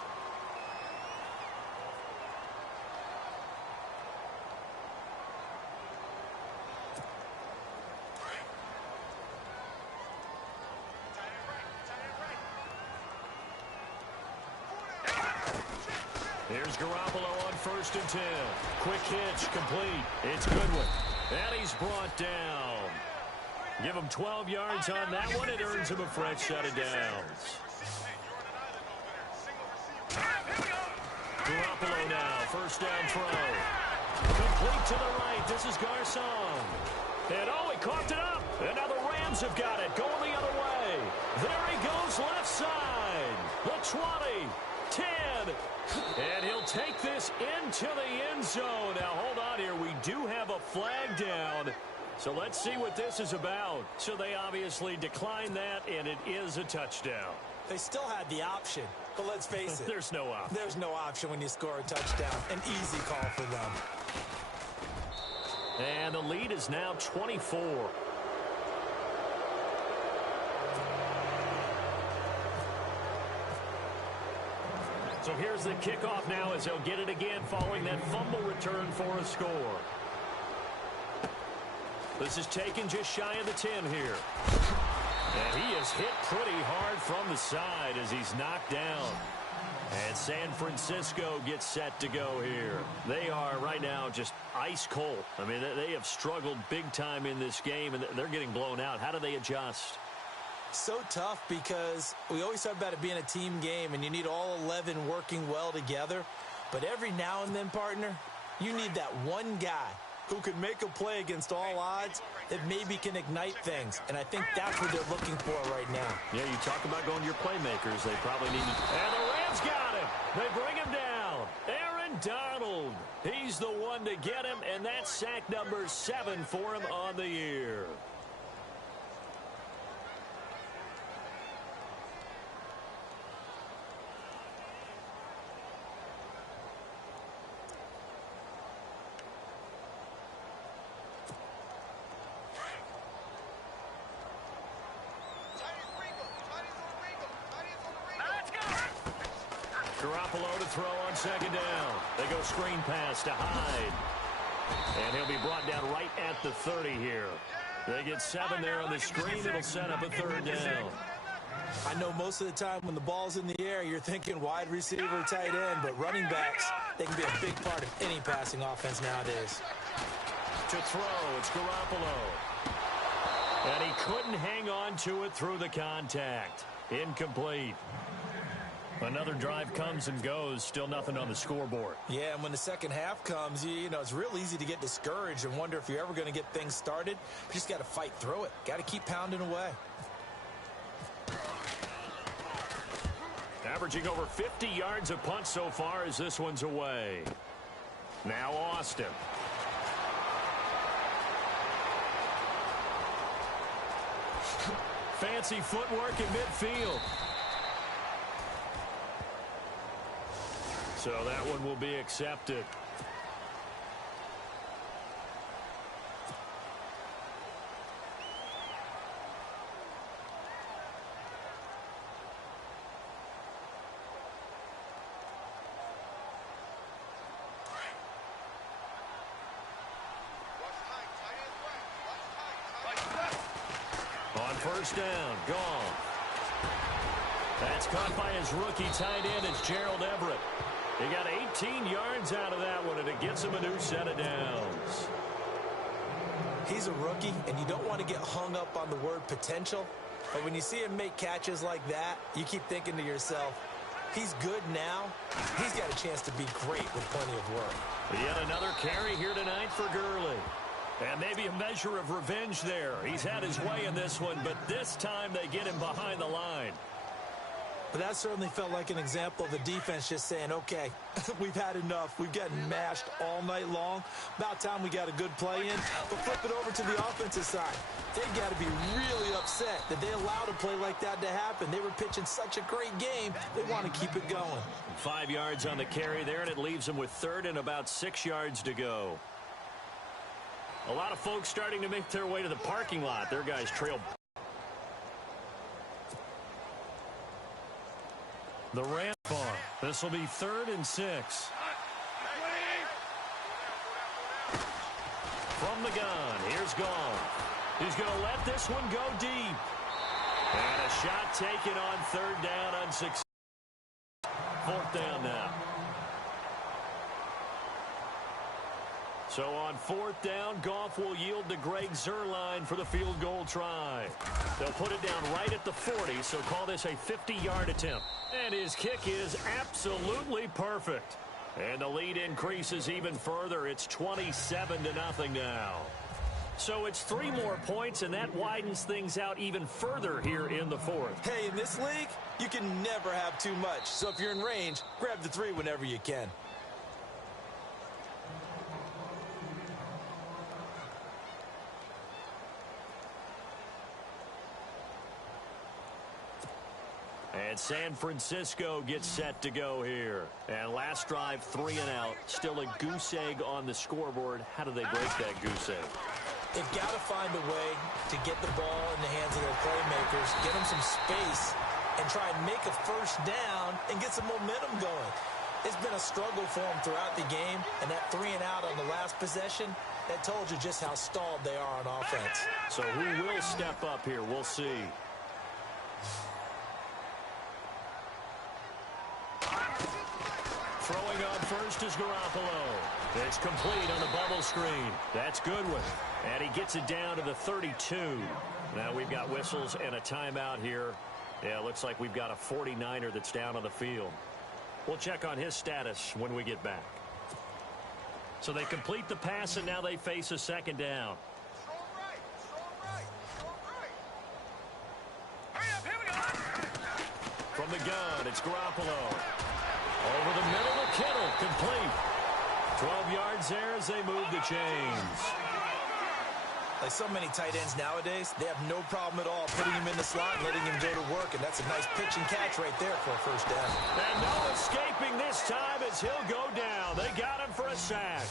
Here's Garoppolo on 1st and 10. Quick hitch, complete. It's Goodwin. And he's brought down. Give him 12 yards on that one. It earns him a fresh set of downs. Garoppolo now, 1st down throw. Complete to the right. This is Garcon. And oh, he coughed it up. And now the Rams have got it. Going the other way. There he goes, left side. The 20, 10. And he'll take this into the end zone. Now, hold on here. We do have a flag down. So let's see what this is about. So they obviously declined that, and it is a touchdown. They still had the option, but let's face it. There's no option. There's no option when you score a touchdown. An easy call for them. And the lead is now 24. So here's the kickoff now as they'll get it again following that fumble return for a score. This is taken just shy of the 10 here. And he is hit pretty hard from the side as he's knocked down. And San Francisco gets set to go here. They are right now just ice cold. I mean, they have struggled big time in this game, and they're getting blown out. How do they adjust? So tough because we always talk about it being a team game, and you need all 11 working well together. But every now and then, partner, you need that one guy who can make a play against all odds that maybe can ignite things. And I think that's what they're looking for right now. Yeah, you talk about going to your playmakers. They probably need to. And the Rams got him. They bring him down. Aaron Donald. He's the one to get him, and that's sack number 7 for him on the year. Garoppolo to throw on second down. They go screen pass to Hyde. And he'll be brought down right at the 30 here. They get 7 there on the screen. It'll set up a third down. I know most of the time when the ball's in the air, you're thinking wide receiver, tight end, but running backs, they can be a big part of any passing offense nowadays. To throw, it's Garoppolo. And he couldn't hang on to it through the contact. Incomplete. Another drive comes and goes, still nothing on the scoreboard. Yeah, and when the second half comes, you know, it's real easy to get discouraged and wonder if you're ever going to get things started. You just got to fight through it. Got to keep pounding away. Averaging over 50 yards a punt so far as this one's away. Now Austin. Fancy footwork in midfield. So that one will be accepted. On first down, gone. That's caught by his rookie tight end. It's Gerald Everett. He got 18 yards out of that one, and it gets him a new set of downs. He's a rookie, and you don't want to get hung up on the word potential. But when you see him make catches like that, you keep thinking to yourself, he's good now. He's got a chance to be great with plenty of work. Yet another carry here tonight for Gurley. And maybe a measure of revenge there. He's had his way in this one, but this time they get him behind the line. But that certainly felt like an example of the defense just saying, okay, we've had enough. We've gotten mashed all night long. About time we got a good play in. But flip it over to the offensive side. They got to be really upset that they allowed a play like that to happen. They were pitching such a great game. They want to keep it going. 5 yards on the carry there, and it leaves them with third and about 6 yards to go. A lot of folks starting to make their way to the parking lot. Their guys trail. The Ramz bar. This will be 3rd and 6. From the gun, here's Goff. He's going to let this one go deep. And a shot taken on 3rd down unsuccessful. 4th down now. So on 4th down, Goff will yield to Greg Zuerlein for the field goal try. They'll put it down right at the 40, so call this a 50-yard attempt. And his kick is absolutely perfect. And the lead increases even further. It's 27-0 now. So it's 3 more points, and that widens things out even further here in the 4th. Hey, in this league, you can never have too much. So if you're in range, grab the 3 whenever you can. And San Francisco gets set to go here. And last drive, 3 and out. Still a goose egg on the scoreboard. How do they break that goose egg? They've got to find a way to get the ball in the hands of their playmakers, get them some space, and try and make a first down and get some momentum going. It's been a struggle for them throughout the game, and that 3 and out on the last possession, that told you just how stalled they are on offense. So who will step up here? We'll see. Throwing on first is Garoppolo. It's complete on the bubble screen. That's Goodwin. And he gets it down to the 32. Now we've got whistles and a timeout here. Yeah, it looks like we've got a 49er that's down on the field. We'll check on his status when we get back. So they complete the pass, and now they face a second down. From the gun, it's Garoppolo. Over the middle to Kittle, complete. 12 yards there as they move the chains. Like so many tight ends nowadays, they have no problem at all putting him in the slot and letting him go to work, and that's a nice pitch and catch right there for a first down. And no escaping this time as he'll go down. They got him for a sack.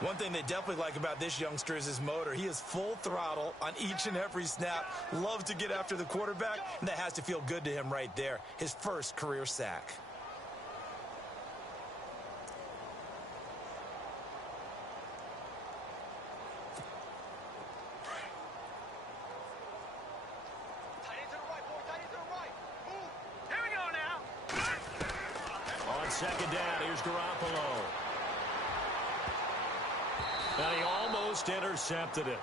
One thing they definitely like about this youngster is his motor. He is full throttle on each and every snap, loves to get after the quarterback, and that has to feel good to him right there. His first career sack. second down. Here's Garoppolo. And he almost intercepted it.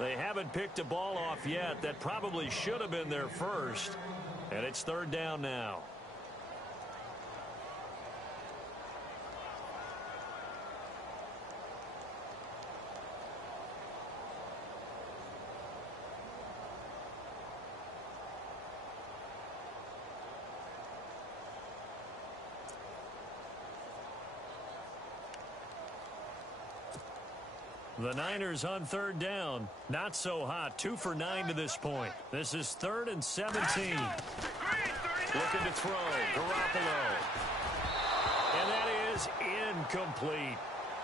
They haven't picked a ball off yet. That probably should have been their first. And it's third down now. The Niners on third down. Not so hot. 2 for 9 to this point. This is 3rd and 17. Looking to throw. Garoppolo. And that is incomplete.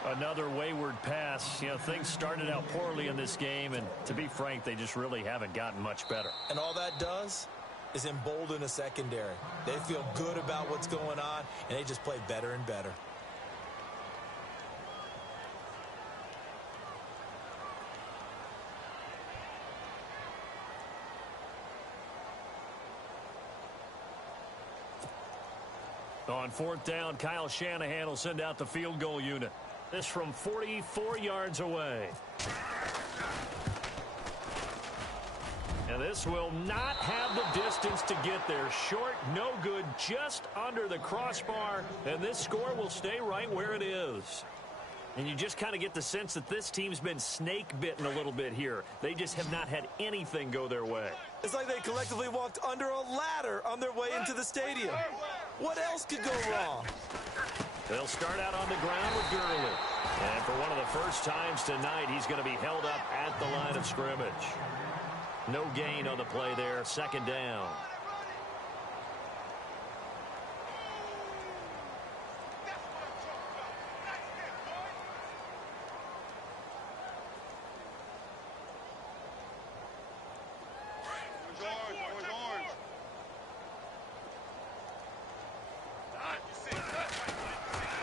Another wayward pass. You know, things started out poorly in this game, and to be frank, they just really haven't gotten much better. And all that does is embolden a secondary. They feel good about what's going on, and they just play better and better. On fourth down, Kyle Shanahan will send out the field goal unit. This from 44 yards away. And this will not have the distance to get there. Short, no good, just under the crossbar. And this score will stay right where it is. And you just kind of get the sense that this team's been snake-bitten a little bit here. They just have not had anything go their way. It's like they collectively walked under a ladder on their way into the stadium. What else could go wrong? They'll start out on the ground with Gurley. And for one of the first times tonight, he's going to be held up at the line of scrimmage. No gain on the play there. Second down.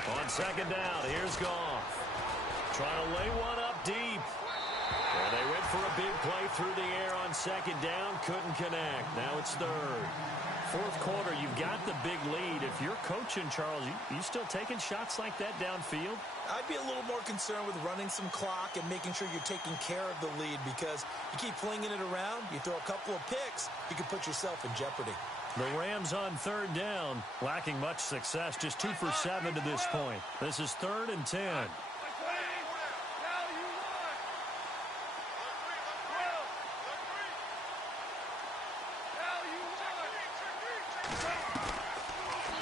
On second down, here's Goff. Trying to lay one up deep. And they went for a big play through the air on second down. Couldn't connect. Now it's third. Fourth quarter, you've got the big lead. If you're coaching, Charles, you still taking shots like that downfield? I'd be a little more concerned with running some clock and making sure you're taking care of the lead, because you keep flinging it around, you throw a couple of picks, you can put yourself in jeopardy. The Rams on third down, lacking much success, just 2 for 7 to this point. This is 3rd and 10.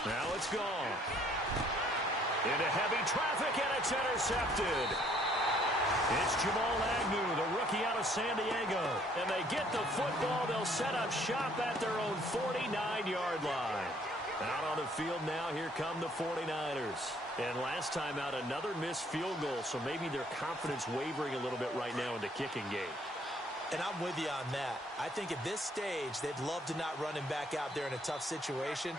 Now it's gone. Into heavy traffic, and it's intercepted. It's Jamal Agnew, the rookie out of San Diego. And they get the football. They'll set up shop at their own 49-yard line. Out on the field now, here come the 49ers. And last time out, another missed field goal, so maybe their confidence wavering a little bit right now in the kicking game. And I'm with you on that. I think at this stage, they'd love to not run him back out there in a tough situation.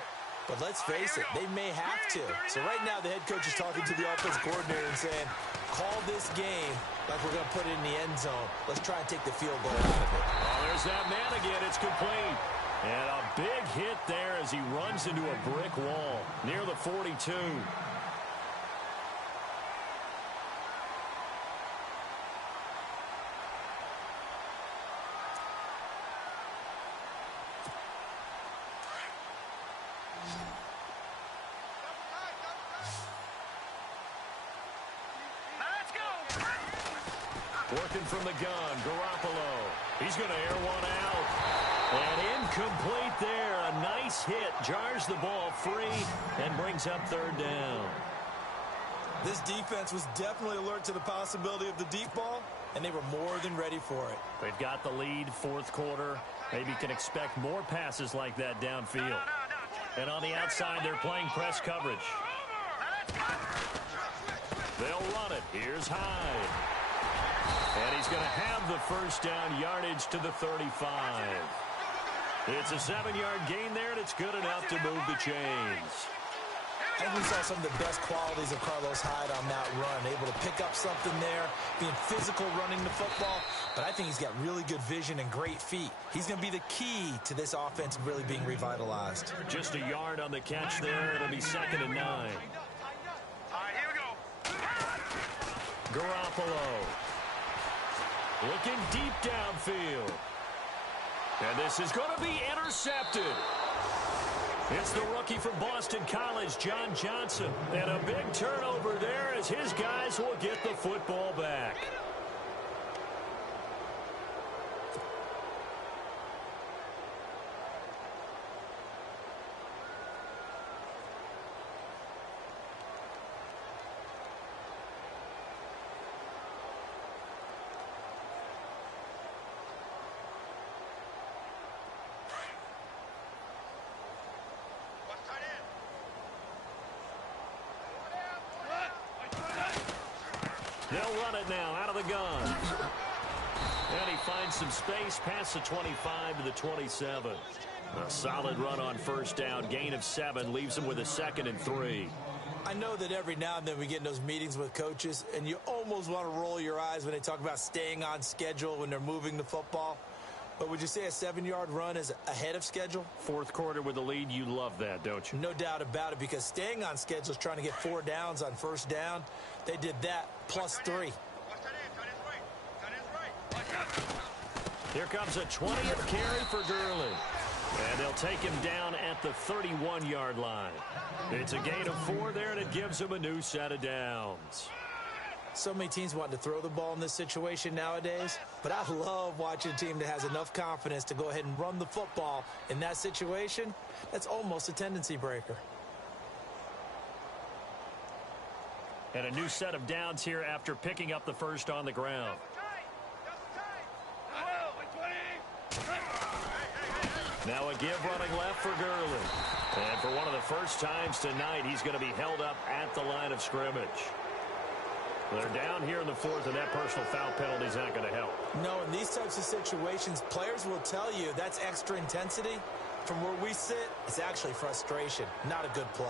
But let's face it, they may have to. So right now, the head coach is talking to the offensive coordinator and saying, call this game like we're going to put it in the end zone. Let's try and take the field goal out of it. Oh, there's that man again. It's complete. And a big hit there as he runs into a brick wall near the 42. Working from the gun, Garoppolo. He's going to air one out. And incomplete there. A nice hit. Jars the ball free and brings up third down. This defense was definitely alert to the possibility of the deep ball, and they were more than ready for it. They've got the lead, fourth quarter. Maybe can expect more passes like that downfield. And on the outside, they're playing press coverage. They'll run it. Here's Hyde. And he's going to have the first down, yardage to the 35. It's a 7-yard gain there, and it's good enough to move the chains. I think we saw some of the best qualities of Carlos Hyde on that run, able to pick up something there, being physical running the football, but I think he's got really good vision and great feet. He's going to be the key to this offense really being revitalized. Just a yard on the catch there. It'll be 2nd and 9. All right, here we go. Garoppolo looking deep downfield. And this is going to be intercepted. It's the rookie from Boston College, John Johnson. And a big turnover there as his guys will get the football back. They'll run it now out of the gun. And he finds some space past the 25 to the 27. A solid run on first down. Gain of 7 leaves him with a 2nd and 3. I know that every now and then we get in those meetings with coaches, and you almost want to roll your eyes when they talk about staying on schedule when they're moving the football. But would you say a 7-yard run is ahead of schedule? Fourth quarter with the lead, you love that, don't you? No doubt about it, because staying on schedule is trying to get 4 downs on first down. They did that plus 3. Here comes a 20th carry for Gurley. And they'll take him down at the 31-yard line. It's a gain of 4 there, and it gives him a new set of downs. So many teams want to throw the ball in this situation nowadays, but I love watching a team that has enough confidence to go ahead and run the football in that situation. That's almost a tendency breaker. And a new set of downs here after picking up the first on the ground. Now a give running left for Gurley. And for one of the first times tonight, he's going to be held up at the line of scrimmage. They're down here in the 4th, and that personal foul penalty is not going to help. No, in these types of situations, players will tell you that's extra intensity. From where we sit, it's actually frustration, not a good play.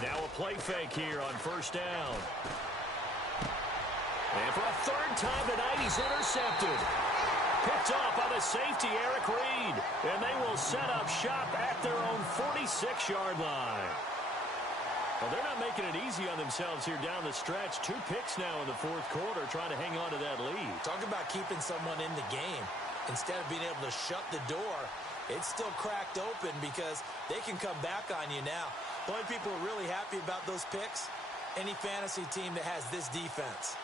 Now a play fake here on first down. And for a 3rd time tonight, he's intercepted. Picked off by the safety, Eric Reed. And they will set up shop at their own 46-yard line. Well, they're not making it easy on themselves here down the stretch. 2 picks now in the 4th quarter, trying to hang on to that lead. Talk about keeping someone in the game. Instead of being able to shut the door, it's still cracked open because they can come back on you now. The only people who are really happy about those picks, any fantasy team that has this defense.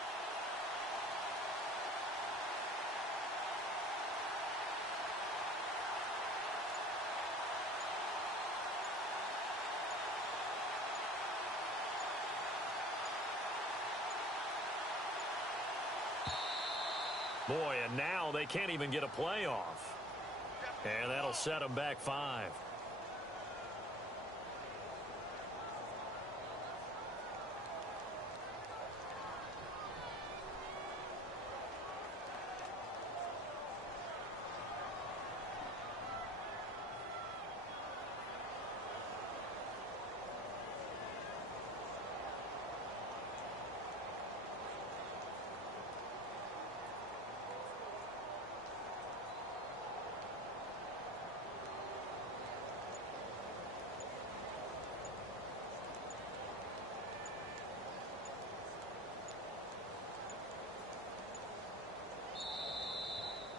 Boy, and now they can't even get a play off. And that'll set them back 5.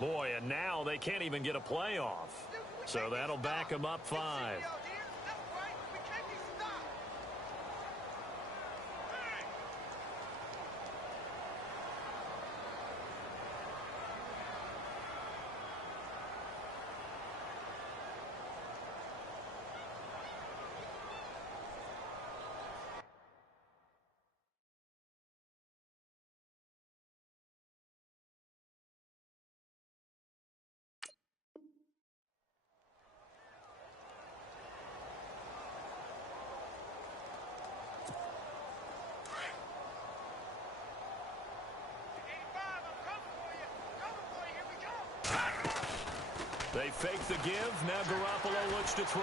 Boy, and now they can't even get a play off. So that'll back them up 5. They fake the give. Now Garoppolo looks to throw.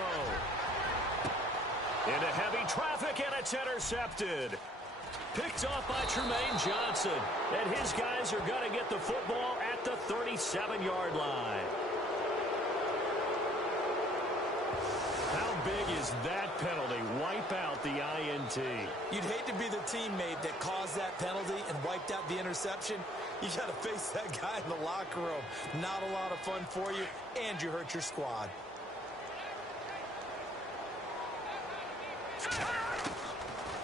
Into heavy traffic, and it's intercepted. Picked off by Tremaine Johnson. And his guys are going to get the football at the 37-yard line. How big is that penalty? Wipe out the INT. You'd hate to be the teammate that caused that penalty and wiped out the interception. You got to face that guy in the locker room. Not a lot of fun for you, and you hurt your squad.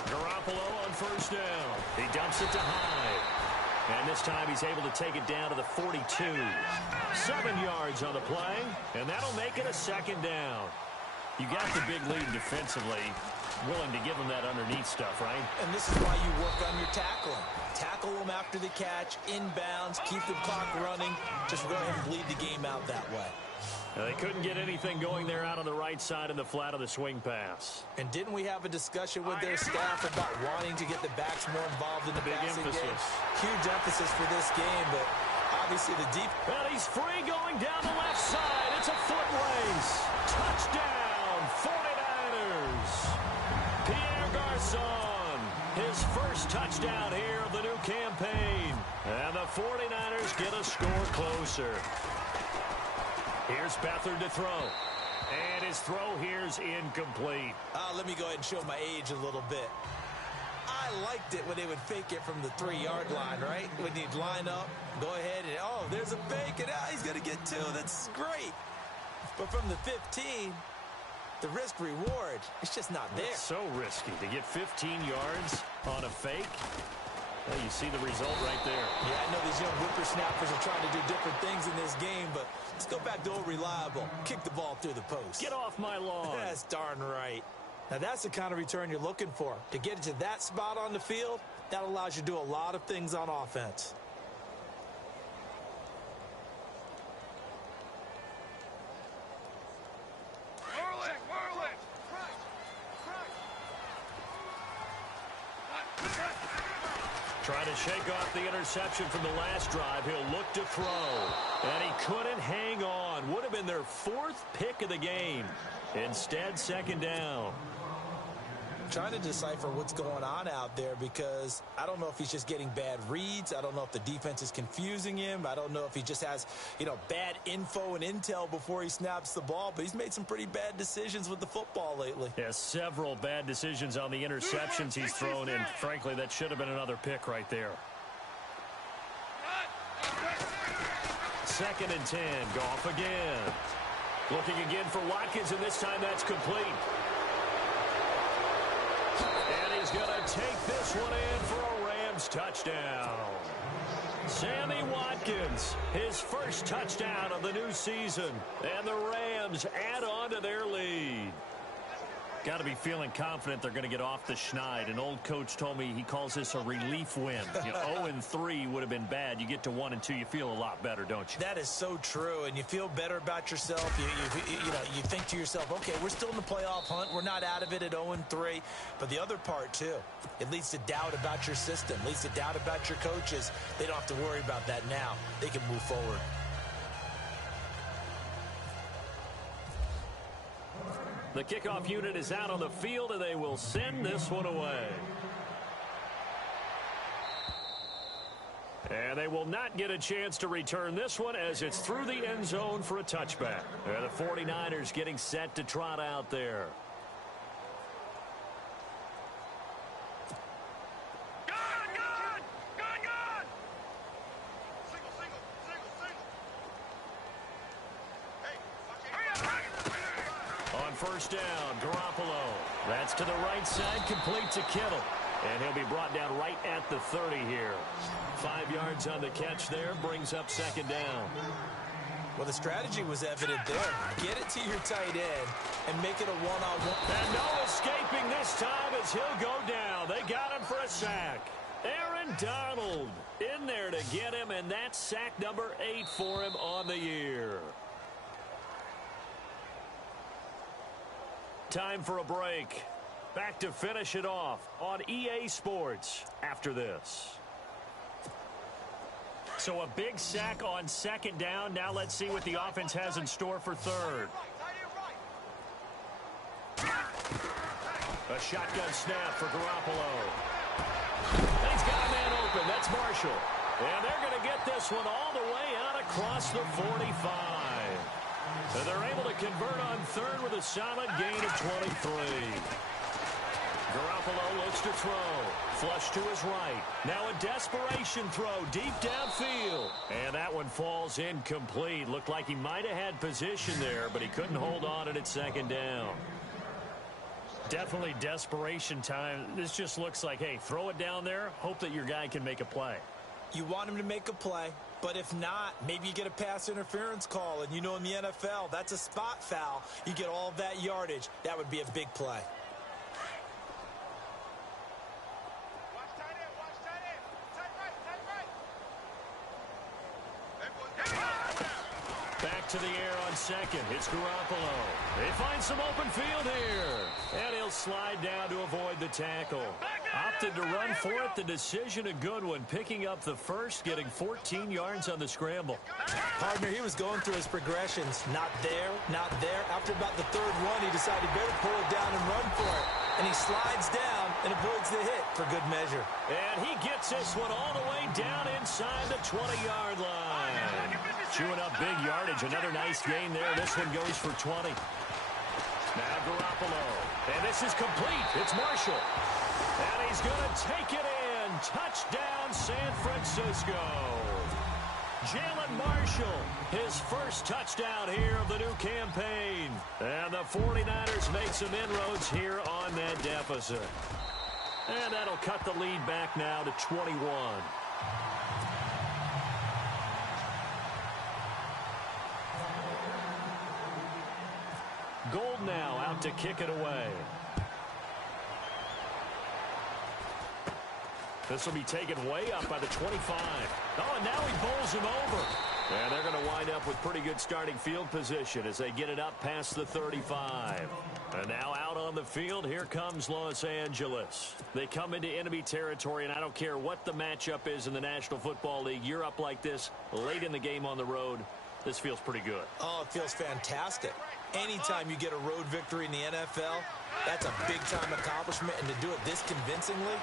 Garoppolo on first down. He dumps it to Hyde. And this time he's able to take it down to the 42. 7 yards on the play, and that'll make it a second down. You got the big lead defensively. Willing to give them that underneath stuff, right? And this is why you work on your tackling. Tackle them after the catch, inbounds, keep the clock running. Just go ahead and bleed the game out that way. Now, they couldn't get anything going there out on the right side in the flat of the swing pass. And didn't we have a discussion with their staff about wanting to get the backs more involved in the passing game? Huge emphasis for this game, but obviously the deep. Well, he's free going down the left side. It's a foot race. Touchdown, 49ers. Pierre Garçon, his first touchdown here of the new campaign. And the 49ers get a score closer. Here's Beathard to throw. And his throw here's incomplete. Let me go ahead and show my age a little bit. I liked it when they would fake it from the 3-yard line, right? When you'd line up, go ahead, and oh, there's a fake, and he's going to get 2. That's great. But from the 15, the risk-reward, it's just not there. It's so risky to get 15 yards on a fake. Well, you see the result right there. Yeah, I know these young whippersnappers are trying to do different things in this game, but let's go back to old reliable. Kick the ball through the post. Get off my lawn. That's darn right. Now, that's the kind of return you're looking for. To get it to that spot on the field, that allows you to do a lot of things on offense. Trying to shake off the interception from the last drive. He'll look to throw. And he couldn't hang on. Would have been their 4th pick of the game. Instead, second down. Trying to decipher what's going on out there because I don't know if he's just getting bad reads. I don't know if the defense is confusing him. I don't know if he just has, bad info and intel before he snaps the ball. But he's made some pretty bad decisions with the football lately. Yeah, several bad decisions on the interceptions he's thrown in. Frankly, that should have been another pick right there. 2nd and 10. Goff again. Looking again for Watkins, and this time that's complete. And he's going to take this one in for a Rams touchdown. Sammy Watkins, his first touchdown of the new season. And the Rams add on to their lead. Got to be feeling confident they're going to get off the schneid. An old coach told me he calls this a relief win. 0-3 would have been bad. You get to 1-2, you feel a lot better, don't you? That is so true, and you feel better about yourself. You think to yourself, okay, we're still in the playoff hunt. We're not out of it at 0-3. But the other part, too, it leads to doubt about your system, leads to doubt about your coaches. They don't have to worry about that now. They can move forward. The kickoff unit is out on the field, and they will send this one away. And they will not get a chance to return this one as it's through the end zone for a touchback. And the 49ers getting set to trot out there. First down, Garoppolo. That's to the right side, complete to Kittle. And he'll be brought down right at the 30 here. 5 yards on the catch there, brings up second down. Well, the strategy was evident there. Get it to your tight end and make it a one-on-one. And no escaping this time as he'll go down. They got him for a sack. Aaron Donald in there to get him, and that's sack number 8 for him on the year. Time for a break. Back to finish it off on EA Sports after this. So a big sack on second down. Now let's see what the offense has in store for third. A shotgun snap for Garoppolo. And he's got a man open. That's Marshall. And they're going to get this one all the way out across the 45. And they're able to convert on third with a solid gain of 23. Garoppolo looks to throw. Flush to his right. Now a desperation throw deep downfield. And that one falls incomplete. Looked like he might have had position there, but he couldn't hold on at second down. Definitely desperation time. This just looks like, hey, throw it down there. Hope that your guy can make a play. You want him to make a play, but if not, maybe you get a pass interference call. And you know in the NFL, that's a spot foul. You get all of that yardage. That would be a big play. Back to the air on second. It's Garoppolo. They find some open field here. And he'll slide down to avoid the tackle. Opted to run for it. The decision a good one. Picking up the first, getting 14 yards on the scramble. Partner, he was going through his progressions. Not there, not there. After about the third one, he decided he better pull it down and run for it. And he slides down and avoids the hit for good measure. And he gets this one all the way down inside the 20-yard line. Chewing up big yardage. Another nice gain there. This one goes for 20. Now Garoppolo. And this is complete. It's Marshall. And he's going to take it in. Touchdown, San Francisco. Jalen Marshall, his first touchdown here of the new campaign. And the 49ers make some inroads here on that deficit. And that'll cut the lead back now to 21. Gold now out to kick it away. This will be taken way up by the 25. Oh, and now he bowls him over. And they're going to wind up with pretty good starting field position as they get it up past the 35. And now out on the field, here comes Los Angeles. They come into enemy territory, and I don't care what the matchup is in the National Football League. You're up like this late in the game on the road. This feels pretty good. Oh, it feels fantastic. Anytime you get a road victory in the NFL, that's a big-time accomplishment. And to do it this convincingly,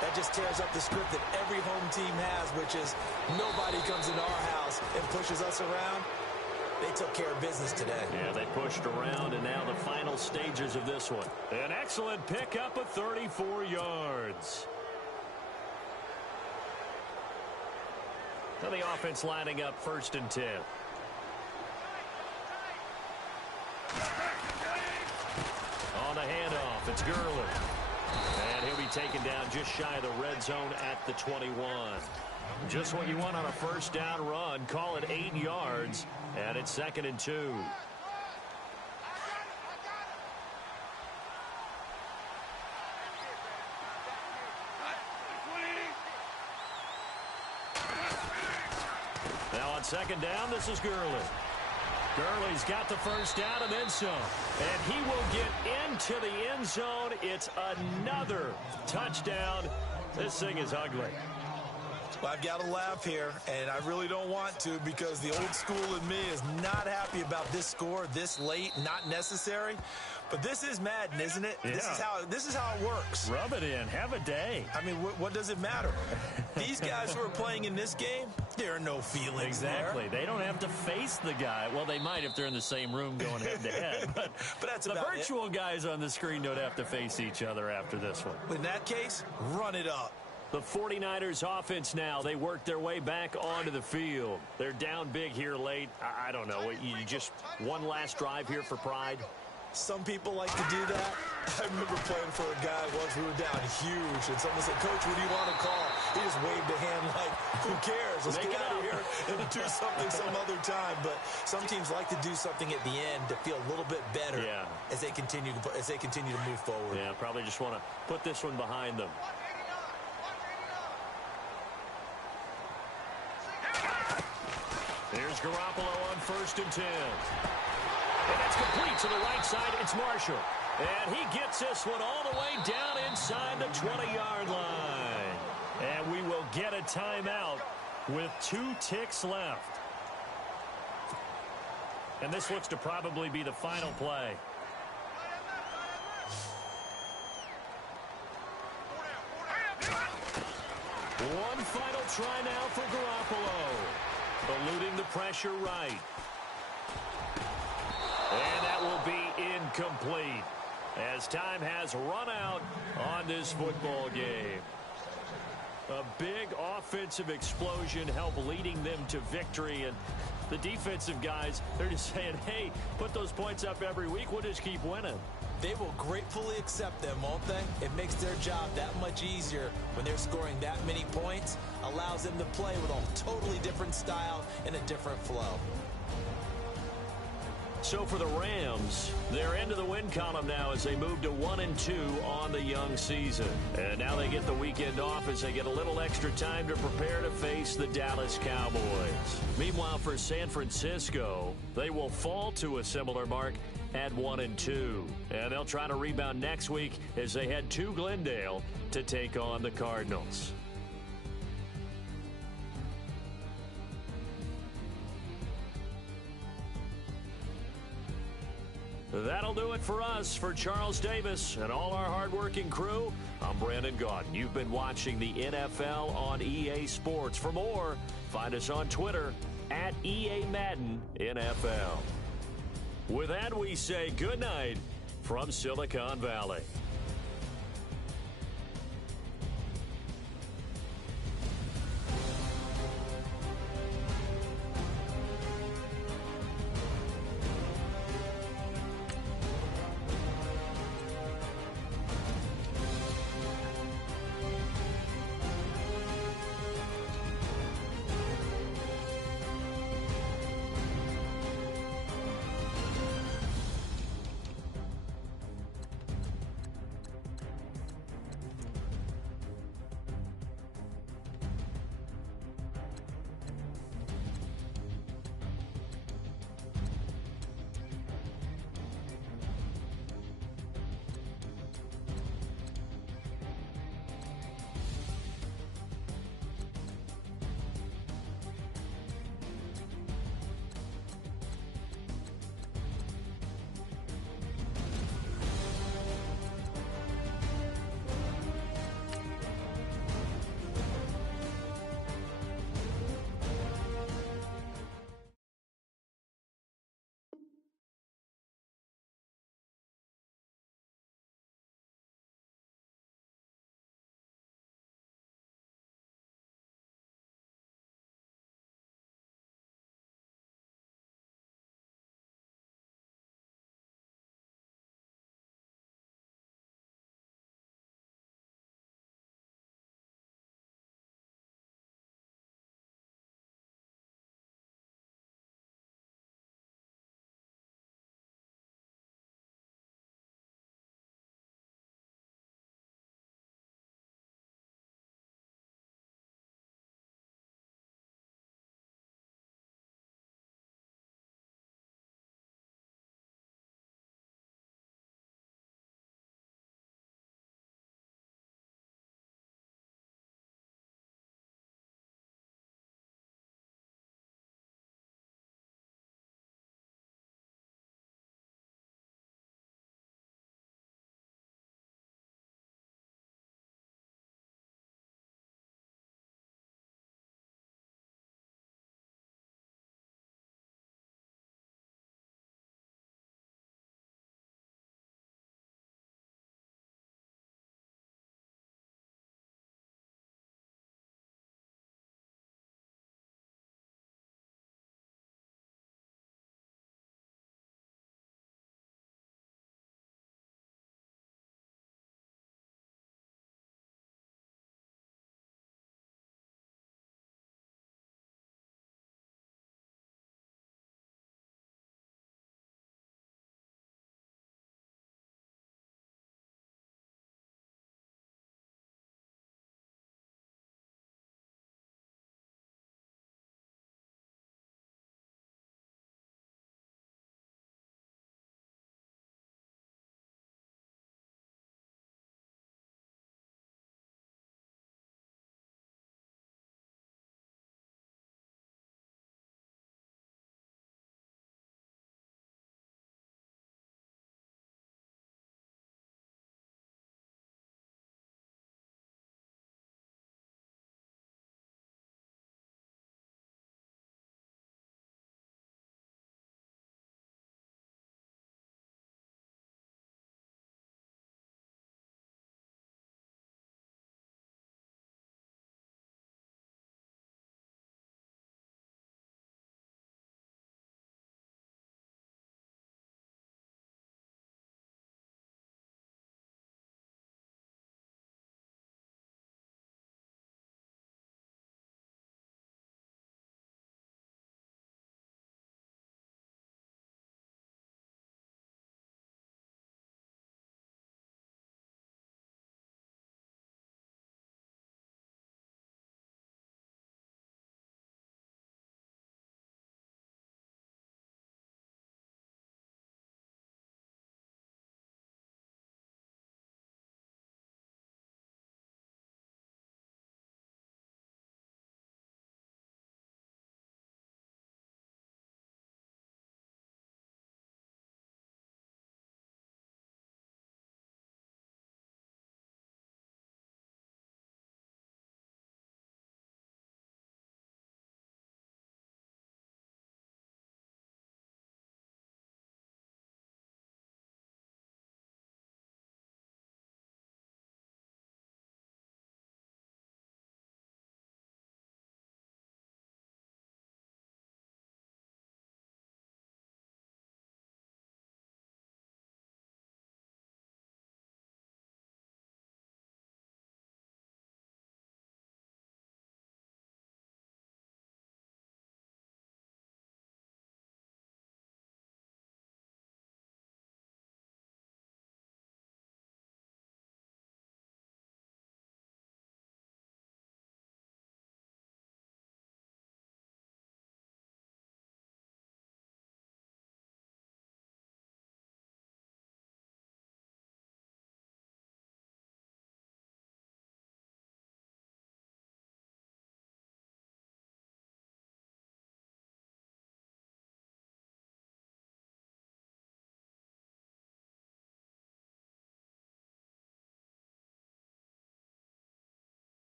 that just tears up the script that every home team has, which is nobody comes into our house and pushes us around. They took care of business today. Yeah, they pushed around, and now the final stages of this one. An excellent pickup of 34 yards. Now the offense lining up 1st and 10. On the handoff, it's Gurley. And he'll be taken down just shy of the red zone at the 21. Just what you want on a first down run. Call it 8 yards, and it's 2nd and 2. Now on 2nd down, this is Gurley. Gurley's got the first down and then some. And he will get into the end zone. It's another touchdown. This thing is ugly. Well, I've got to laugh here, and I really don't want to because the old school in me is not happy about this score this late, not necessary. But this is Madden, isn't it? Yeah. This is how it works. Rub it in. Have a day. I mean, what does it matter? These guys who are playing in this game, there are no feelings Exactly. there. They don't have to face the guy. Well, they might if they're in the same room going head-to-head. But that's the about virtual guys on the screen don't have to face each other after this one. In that case, run it up. The 49ers offense now, they work their way back onto the field. They're down big here late. I don't know. You just one last drive here for pride? Some people like to do that. I remember playing for a guy once. We were down huge, and someone said, "Coach, what do you want to call?" He just waved a hand like, who cares? Let's get out of here and do something some other time. But some teams like to do something at the end to feel a little bit better as they continue to move forward. Yeah, probably just want to put this one behind them. Here's Garoppolo on 1st and 10. And that's complete to the right side. It's Marshall. And he gets this one all the way down inside the 20-yard line. And we will get a timeout with 2 ticks left. And this looks to probably be the final play. One final try now for Garoppolo. Eluding the pressure right. And that will be incomplete, as time has run out on this football game. A big offensive explosion helped leading them to victory, and the defensive guys, they're just saying, hey, put those points up every week, we'll just keep winning. They will gratefully accept them, won't they? It makes their job that much easier when they're scoring that many points. Allows them to play with a totally different style and a different flow. So for the Rams, they're into the win column now as they move to 1-2 on the young season. And now they get the weekend off as they get a little extra time to prepare to face the Dallas Cowboys. Meanwhile, for San Francisco, they will fall to a similar mark at 1-2. And they'll try to rebound next week as they head to Glendale to take on the Cardinals. That'll do it for us. For Charles Davis and all our hardworking crew, I'm Brandon Gaudin. You've been watching the NFL on EA Sports. For more, find us on Twitter at EA Madden NFL. With that, we say good night from Silicon Valley.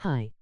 Hi.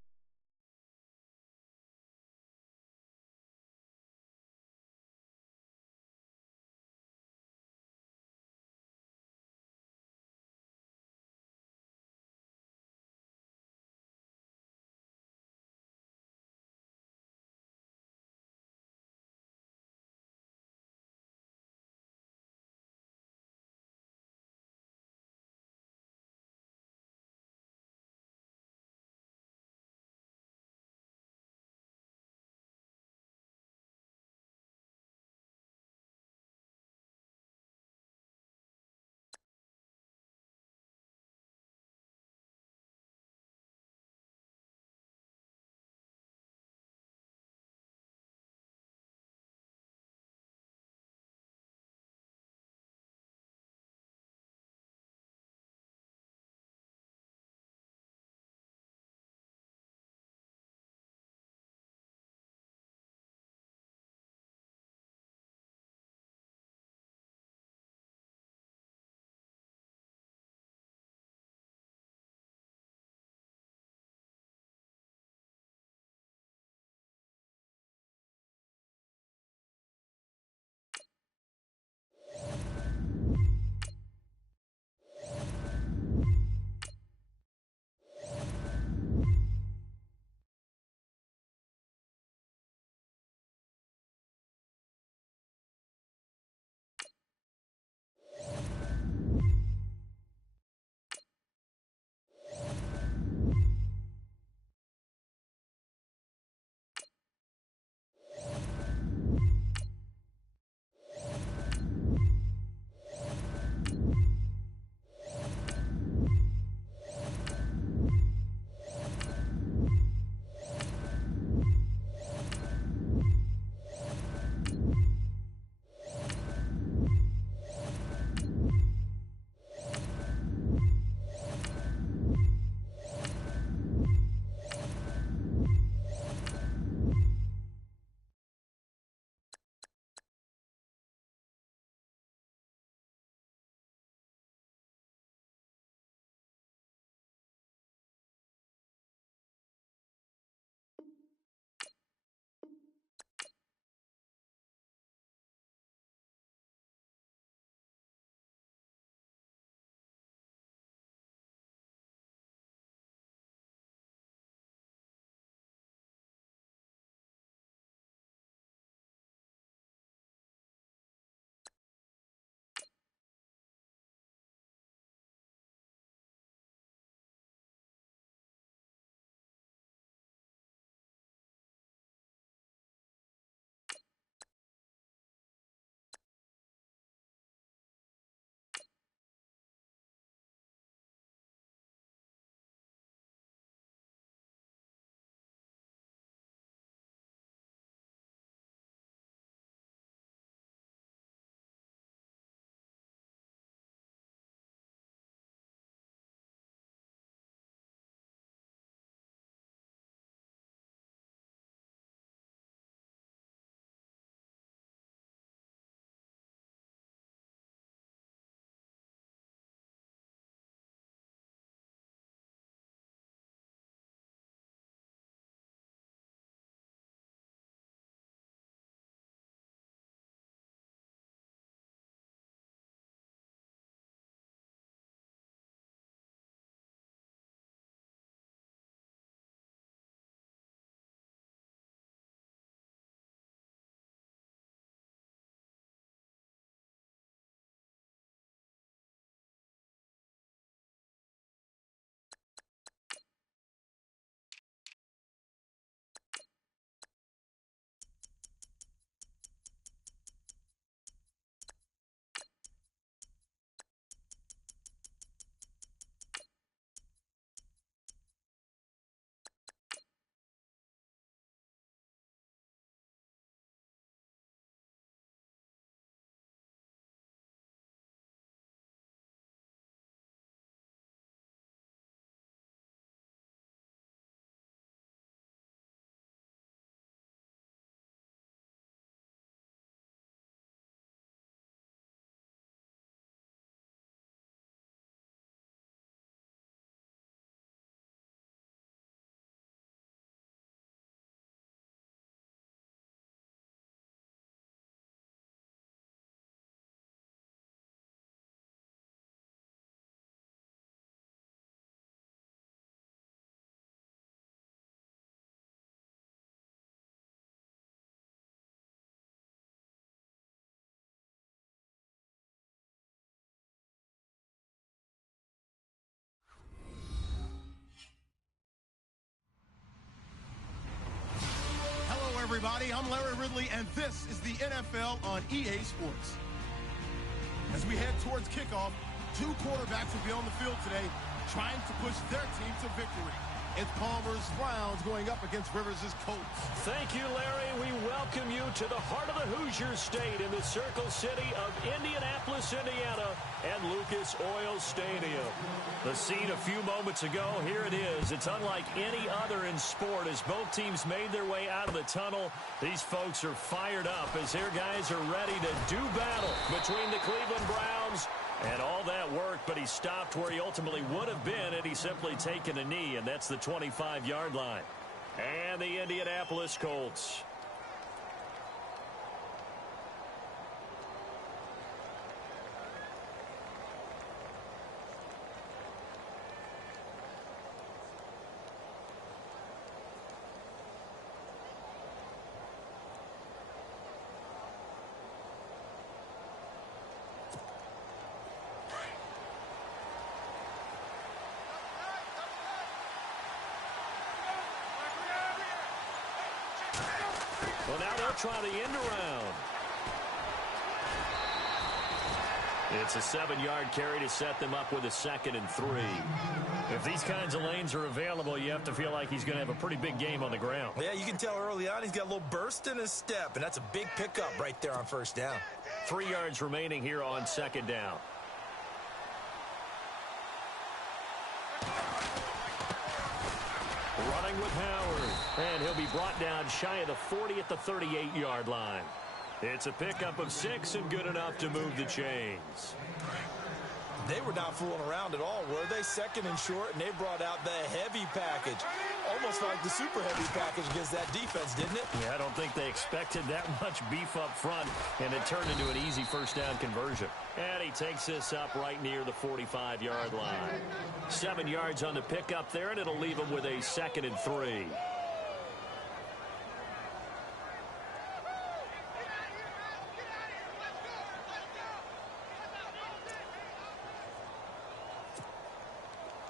everybody. I'm Larry Ridley, and this is the NFL on EA Sports. As we head towards kickoff, two quarterbacks will be on the field today trying to push their team to victory. It's Palmer's Browns going up against Rivers' Colts. Thank you, Larry. We welcome you to the heart of the Hoosier State in the Circle City of Indianapolis, Indiana, and Lucas Oil Stadium. The scene a few moments ago, here it is. It's unlike any other in sport as both teams made their way out of the tunnel. These folks are fired up as their guys are ready to do battle between the Cleveland Browns and all that work, but he stopped where he ultimately would have been had he simply taken a knee, and that's the 25-yard line. And the Indianapolis Colts. Well, now they'll try the end around. It's a 7-yard carry to set them up with a 2nd and 3. If these kinds of lanes are available, you have to feel like he's going to have a pretty big game on the ground. Yeah, you can tell early on he's got a little burst in his step, and that's a big pickup right there on first down. 3 yards remaining here on 2nd down. Running with Howard, and he'll be brought down shy of the 40 at the 38-yard line. It's a pickup of 6 and good enough to move the chains. They were not fooling around at all, were they? 2nd and short, and they brought out the heavy package. Almost like the super heavy package against that defense, didn't it? Yeah, I don't think they expected that much beef up front, and it turned into an easy first down conversion. And he takes this up right near the 45-yard line. 7 yards on the pickup there, and it'll leave him with a 2nd and 3.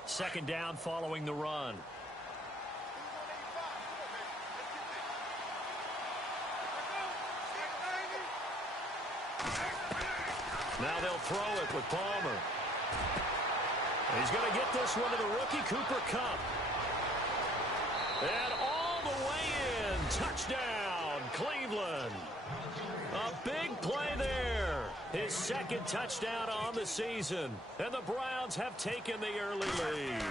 Second down following the run. Now they'll throw it with Palmer. He's going to get this one to the rookie, Cooper Kupp. And all the way in. Touchdown, Cleveland. A big play there. His 2nd touchdown on the season. And the Browns have taken the early lead.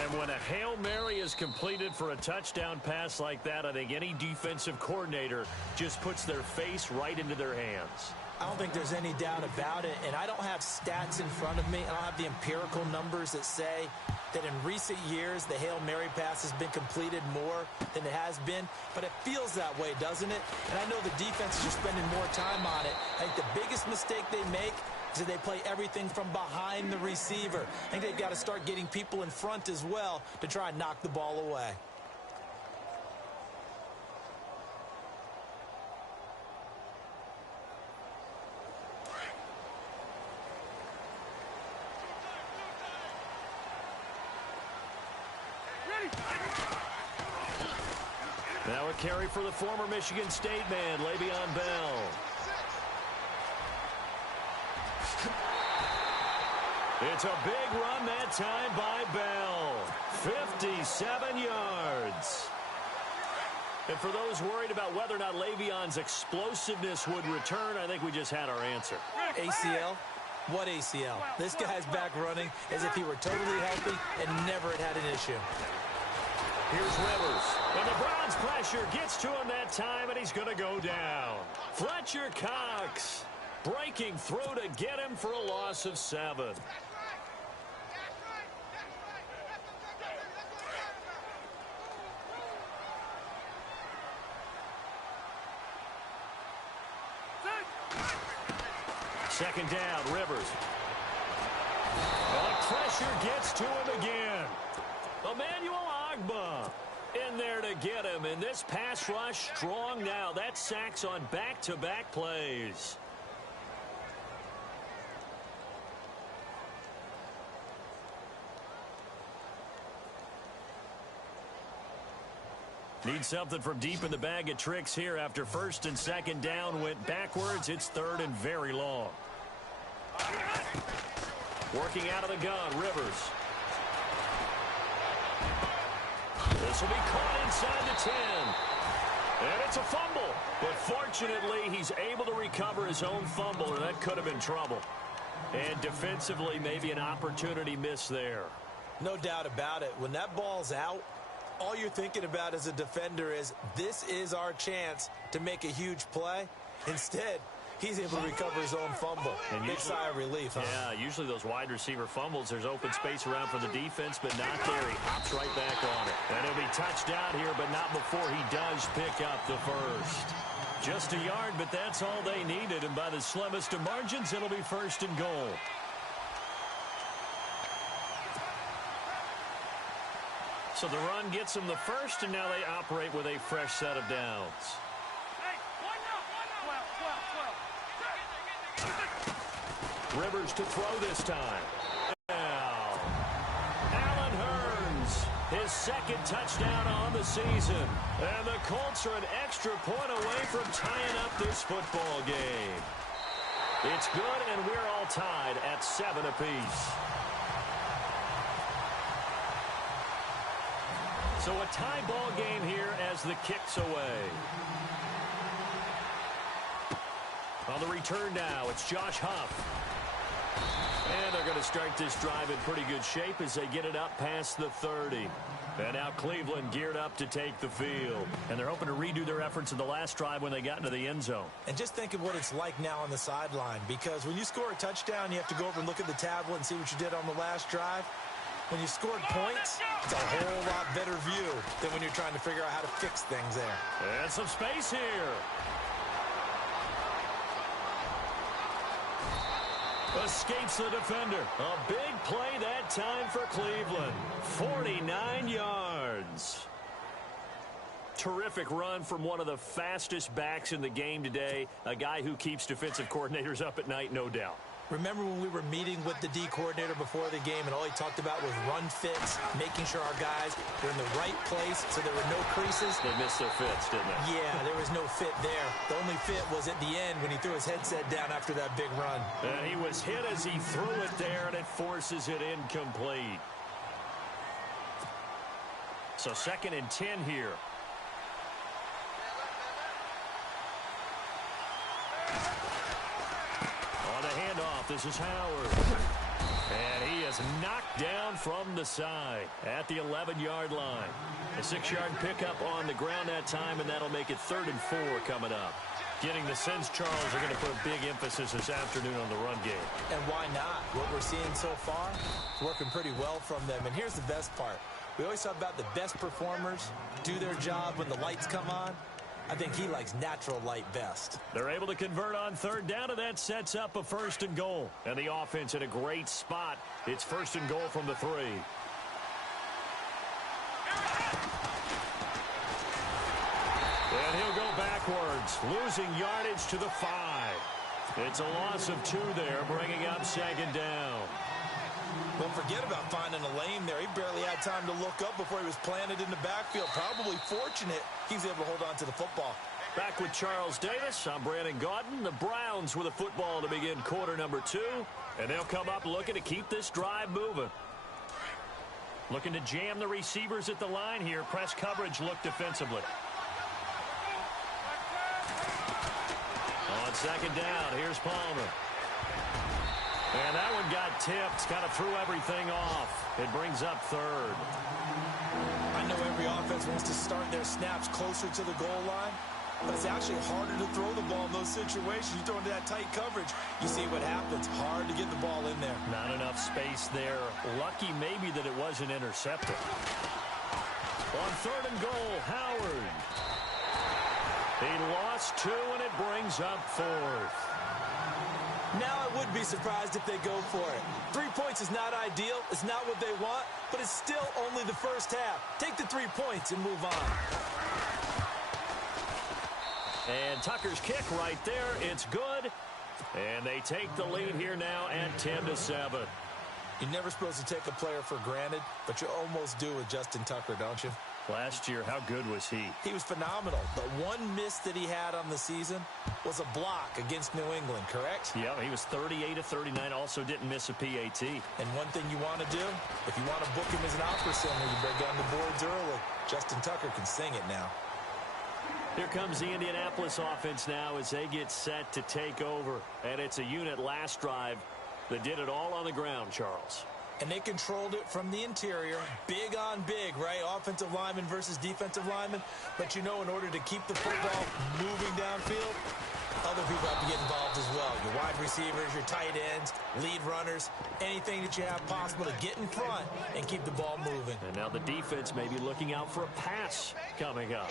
And when a Hail Mary is completed for a touchdown pass like that, I think any defensive coordinator just puts their face right into their hands. I don't think there's any doubt about it, and I don't have stats in front of me. I don't have the empirical numbers that say that in recent years the Hail Mary pass has been completed more than it has been, but it feels that way, doesn't it? And I know the defense is spending more time on it. I think the biggest mistake they make is that they play everything from behind the receiver. I think they've got to start getting people in front as well to try and knock the ball away. Now a carry for the former Michigan State man, Le'Veon Bell. It's a big run that time by Bell. 57 yards. And for those worried about whether or not Le'Veon's explosiveness would return, I think we just had our answer. ACL? What ACL? This guy's back running as if he were totally healthy and never had an issue. Here's Rivers. And the Browns pressure gets to him that time, and he's going to go down. Fletcher Cox breaking through to get him for a loss of 7. Second down, Rivers. The pressure gets to him again. Emmanuel Ogbah in there to get him. And this pass rush strong now. That's sacks on back-to-back plays. Need something from deep in the bag of tricks here after first and second down went backwards. It's third and very long. Working out of the gun, Rivers. This will be caught inside the 10. And it's a fumble. But fortunately, he's able to recover his own fumble, and that could have been trouble. And defensively, maybe an opportunity miss there. No doubt about it. When that ball's out, all you're thinking about as a defender is, this is our chance to make a huge play. Instead, he's able to recover his own fumble. And big sigh of relief, huh? Yeah, usually those wide receiver fumbles, there's open space around for the defense, but not there. He hops right back on it. And he'll be touched out here, but not before he does pick up the first. Just a yard, but that's all they needed. And by the slimmest of margins, it'll be first and goal. So the run gets them the first, and now they operate with a fresh set of downs. Rivers to throw this time. Now, Allen Hurns, his second touchdown on the season. And the Colts are an extra point away from tying up this football game. It's good, and we're all tied at 7 apiece. So a tie ball game here as the kick's away. On the return now, it's Josh Huff. And they're going to start this drive in pretty good shape as they get it up past the 30. And now Cleveland geared up to take the field. And they're hoping to redo their efforts in the last drive when they got into the end zone. And just think of what it's like now on the sideline, because when you score a touchdown, you have to go over and look at the tablet and see what you did on the last drive. When you scored points, it's a whole lot better view than when you're trying to figure out how to fix things there. And some space here. Escapes the defender. A big play that time for Cleveland. 49 yards. Terrific run from one of the fastest backs in the game today. A guy who keeps defensive coordinators up at night, no doubt. Remember when we were meeting with the D coordinator before the game and all he talked about was run fits, making sure our guys were in the right place so there were no creases? They missed their fits, didn't they? Yeah, there was no fit there. The only fit was at the end when he threw his headset down after that big run. And he was hit as he threw it there, and it forces it incomplete. So 2nd and 10 here. On the handoff, this is Howard. And he is knocked down from the side at the 11-yard line. A 6-yard pickup on the ground that time, and that'll make it 3rd and 4 coming up. Getting the sense Charles are going to put a big emphasis this afternoon on the run game. And why not? What we're seeing so far is working pretty well from them. And here's the best part. We always talk about the best performers do their job when the lights come on. I think he likes natural light best. They're able to convert on 3rd down, and that sets up a 1st and goal. And the offense in a great spot. It's 1st and goal from the 3. And he'll go backwards, losing yardage to the 5. It's a loss of 2 there, bringing up 2nd down. Well, forget about finding a lane there. He barely had time to look up before he was planted in the backfield. Probably fortunate he's able to hold on to the football. Back with Charles Davis, I'm Brandon Gaudin. The Browns with a football to begin quarter number 2. And they'll come up looking to keep this drive moving. Looking to jam the receivers at the line here. Press coverage look defensively. On 2nd down, here's Palmer. And that one got tipped, kind of threw everything off. It brings up 3rd. I know every offense wants to start their snaps closer to the goal line, but it's actually harder to throw the ball in those situations. You throw into that tight coverage, you see what happens. Hard to get the ball in there. Not enough space there. Lucky maybe that it wasn't intercepted. On 3rd and goal, Howard. He lost 2, and it brings up 4th. Now I would be surprised if they go for it. 3 points is not ideal. It's not what they want, but it's still only the first half. Take the 3 points and move on. And Tucker's kick right there. It's good. And they take the lead here now at 10-7. You're never supposed to take a player for granted, but you almost do with Justin Tucker, don't you? Last year, how good was he? He was phenomenal. The one miss that he had on the season was a block against New England, correct? Yeah, he was 38 of 39, also didn't miss a PAT. And one thing you want to do, if you want to book him as an opera singer, you break down the boards early. Justin Tucker can sing it now. Here comes the Indianapolis offense now as they get set to take over. And it's a unit last drive that did it all on the ground, Charles. And they controlled it from the interior. Big on big, right? Offensive lineman versus defensive lineman. But you know, in order to keep the football moving downfield, other people have to get involved as well. Your wide receivers, your tight ends, lead runners, anything that you have possible to get in front and keep the ball moving. And now the defense may be looking out for a pass coming up.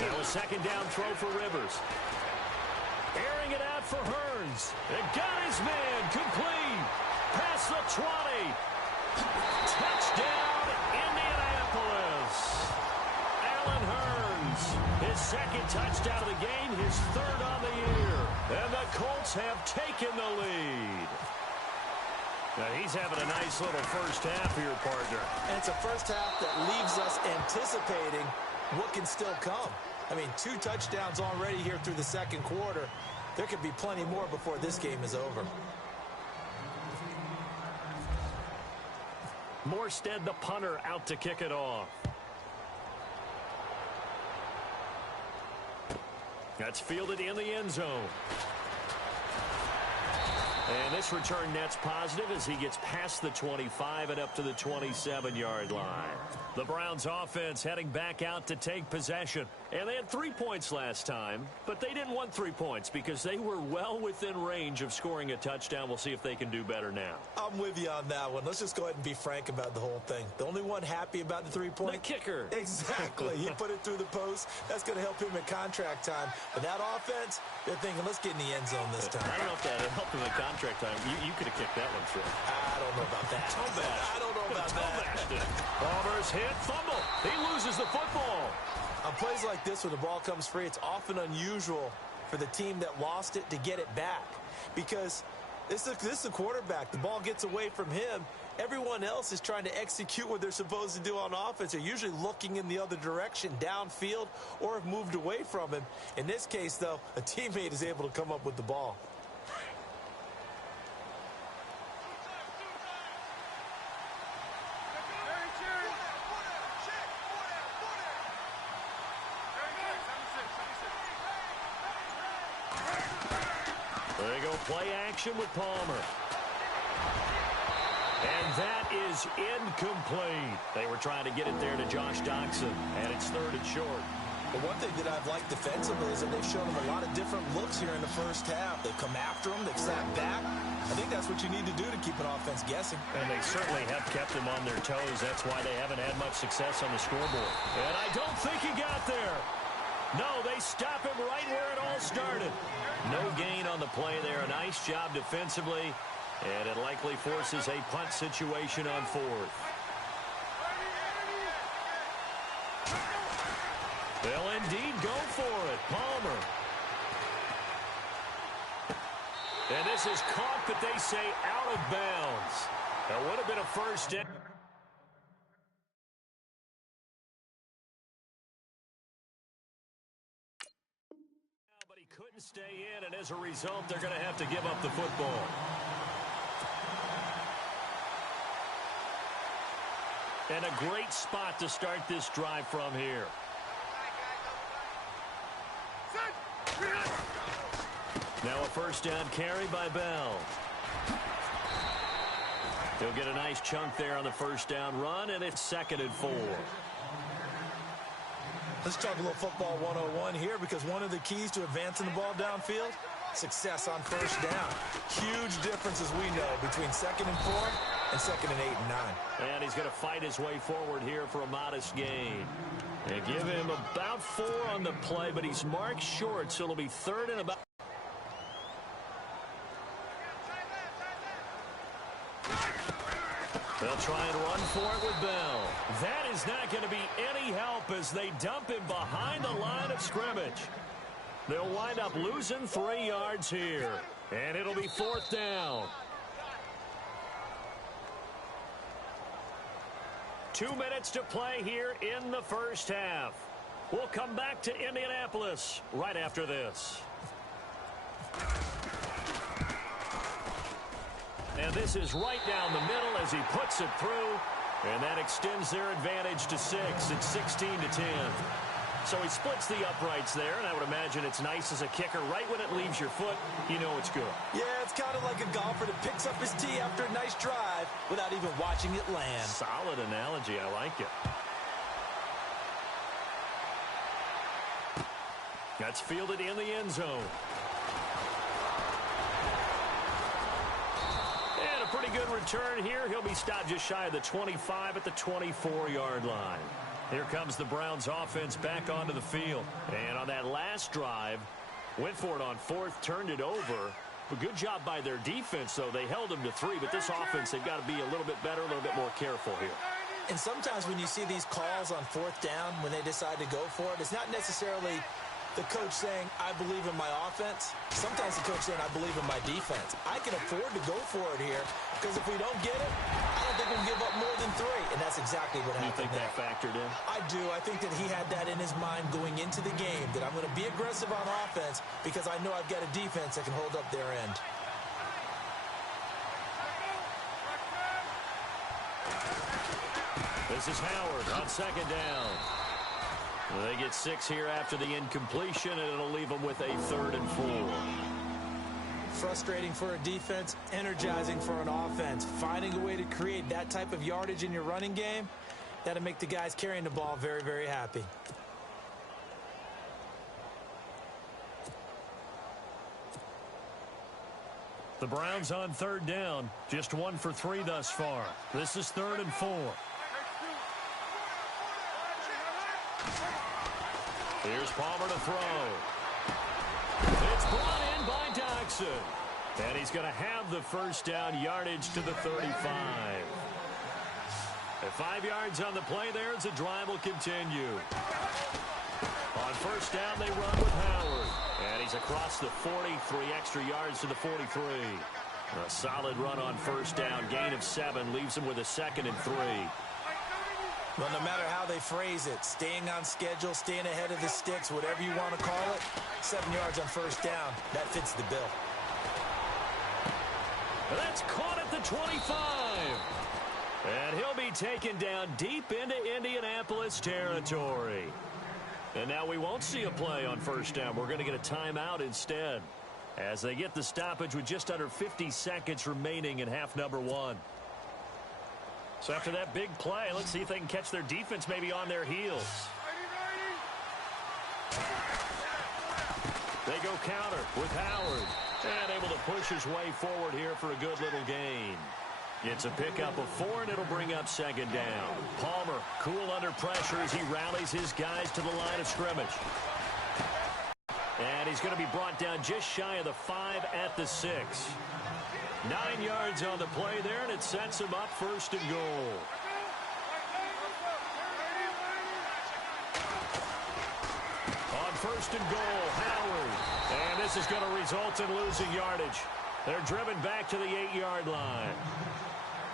Now a second down throw for Rivers. Airing it out for Hearns. It got his man complete. Past the 20. Touchdown, Indianapolis. Allen Hearns. His second touchdown of the game, his third on the year. And the Colts have taken the lead. Now he's having a nice little first half here, partner. And it's a first half that leaves us anticipating what can still come. I mean, 2 touchdowns already here through the second quarter. There could be plenty more before this game is over. Morstead, the punter, out to kick it off. That's fielded in the end zone. And this return net's positive as he gets past the 25 and up to the 27-yard line. The Browns offense heading back out to take possession. And they had 3 points last time, but they didn't want 3 points because they were well within range of scoring a touchdown. We'll see if they can do better now. I'm with you on that one. Let's just go ahead and be frank about the whole thing. The only one happy about the 3-point? The kicker. Exactly. He put it through the post. That's going to help him in contract time. But that offense, they're thinking, let's get in the end zone this time. I don't know if that helped him in contract time. You could have kicked that one through. I don't know about that. I don't know about that. Palmer's hit, fumble. He loses the football. On plays like this where the ball comes free, it's often unusual for the team that lost it to get it back. Because this is the quarterback. The ball gets away from him. Everyone else is trying to execute what they're supposed to do on offense. They're usually looking in the other direction, downfield, or have moved away from him. In this case, though, a teammate is able to come up with the ball. They go play action with Palmer. And that is incomplete. They were trying to get it there to Josh Doxson, and it's 3rd and short. But one thing that I've liked defensively is that they've shown him a lot of different looks here in the first half. They've come after him. They've slapped back. I think that's what you need to do to keep an offense guessing. And they certainly have kept him on their toes. That's why they haven't had much success on the scoreboard. And I don't think he got there. No, they stop him right where it all started. No gain on the play there. A nice job defensively. And it likely forces a punt situation on 4th. They'll indeed go for it. Palmer. And this is caught, but they say out of bounds. That would have been a first down. But he couldn't stay in, and as a result, they're going to have to give up the football. And a great spot to start this drive from here. Now a first down carry by Bell. He'll get a nice chunk there on the first down run, and it's 2nd and 4. Let's talk a little football 101 here, because one of the keys to advancing the ball downfield, success on first down. Huge difference, as we know, between 2nd and 4 and 2nd and 8 and 9. And he's going to fight his way forward here for a modest gain. They give him about 4 on the play, but he's marked short, so it'll be 3rd and about. They'll try and run for it with Bell. That is not going to be any help as they dump him behind the line of scrimmage. They'll wind up losing 3 yards here. And it'll be 4th down. 2 minutes to play here in the first half. We'll come back to Indianapolis right after this. And this is right down the middle as he puts it through. And that extends their advantage to 6. It's 16-10. So he splits the uprights there, and I would imagine it's nice as a kicker. Right when it leaves your foot, you know it's good. Yeah, it's kind of like a golfer that picks up his tee after a nice drive without even watching it land. Solid analogy. I like it. That's fielded in the end zone. And a pretty good return here. He'll be stopped just shy of the 25 at the 24-yard line. Here comes the Browns offense back onto the field. And on that last drive, went for it on 4th, turned it over. A good job by their defense, though. They held them to 3, but this offense, they've got to be a little bit better, a little bit more careful here. And sometimes when you see these calls on 4th down, when they decide to go for it, it's not necessarily the coach saying, I believe in my offense. Sometimes the coach saying, I believe in my defense. I can afford to go for it here because if we don't get it, I don't think we'll give up more than 3. And that's exactly what happened. You think that factored in? I do. I think that he had that in his mind going into the game, that I'm going to be aggressive on offense because I know I've got a defense that can hold up their end. This is Howard on 2nd down. They get 6 here after the incompletion, and it'll leave them with a 3rd and 4. Frustrating for a defense, energizing for an offense. Finding a way to create that type of yardage in your running game, that'll make the guys carrying the ball very, very happy. The Browns on 3rd down, just 1 for 3 thus far. This is 3rd and 4. Here's Palmer to throw. It's brought in by Doxson. And he's going to have the first down, yardage to the 35. At 5 yards on the play there as the drive will continue. On 1st down, they run with Howard. And he's across the 40, 3 extra yards to the 43. A solid run on 1st down, gain of 7, leaves him with a 2nd and 3. Well, no matter how they phrase it, staying on schedule, staying ahead of the sticks, whatever you want to call it, 7 yards on 1st down, that fits the bill. That's caught at the 25. And he'll be taken down deep into Indianapolis territory. And now we won't see a play on 1st down. We're going to get a timeout instead as they get the stoppage with just under 50 seconds remaining in half number 1. So after that big play, let's see if they can catch their defense maybe on their heels. They go counter with Howard. And able to push his way forward here for a good little gain. It's a pickup of 4, and it'll bring up 2nd down. Palmer, cool under pressure as he rallies his guys to the line of scrimmage. And he's going to be brought down just shy of the 5 at the 6. 9 yards on the play there, and it sets him up 1st and goal. On 1st and goal, Howard. And this is going to result in losing yardage. They're driven back to the 8-yard line.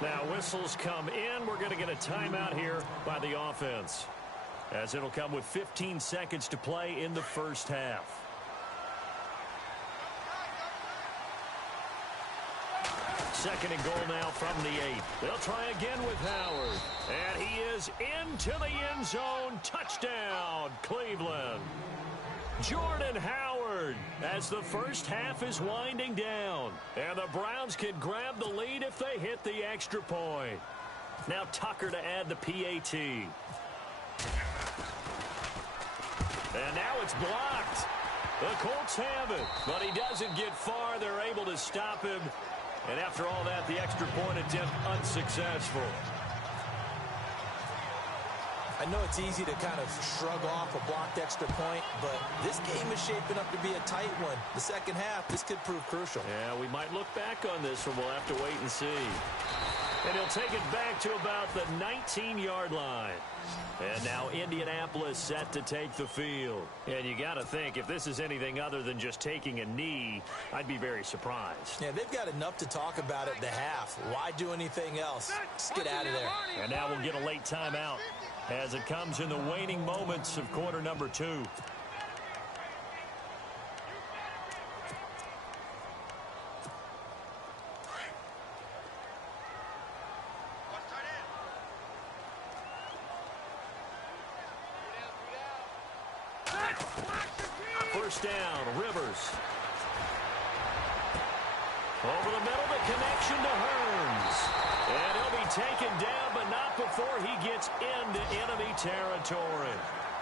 Now whistles come in. We're going to get a timeout here by the offense, as it'll come with 15 seconds to play in the first half. Second and goal now from the 8. They'll try again with Howard. And he is into the end zone. Touchdown, Cleveland. Jordan Howard as the first half is winding down. And the Browns can grab the lead if they hit the extra point. Now Tucker to add the PAT. And now it's blocked. The Colts have it, but he doesn't get far. They're able to stop him. And after all that, the extra point attempt unsuccessful. I know it's easy to kind of shrug off a blocked extra point, but this game is shaping up to be a tight one. The second half, this could prove crucial. Yeah, we might look back on this one. We'll have to wait and see. And he'll take it back to about the 19-yard line. And now Indianapolis set to take the field. And you got to think, if this is anything other than just taking a knee, I'd be very surprised. Yeah, they've got enough to talk about at the half. Why do anything else? Just get out of there. And now we'll get a late timeout as it comes in the waning moments of quarter number 2. First down, Rivers. Over the middle, the connection to Hearns. And he'll be taken down, but not before he gets into enemy territory.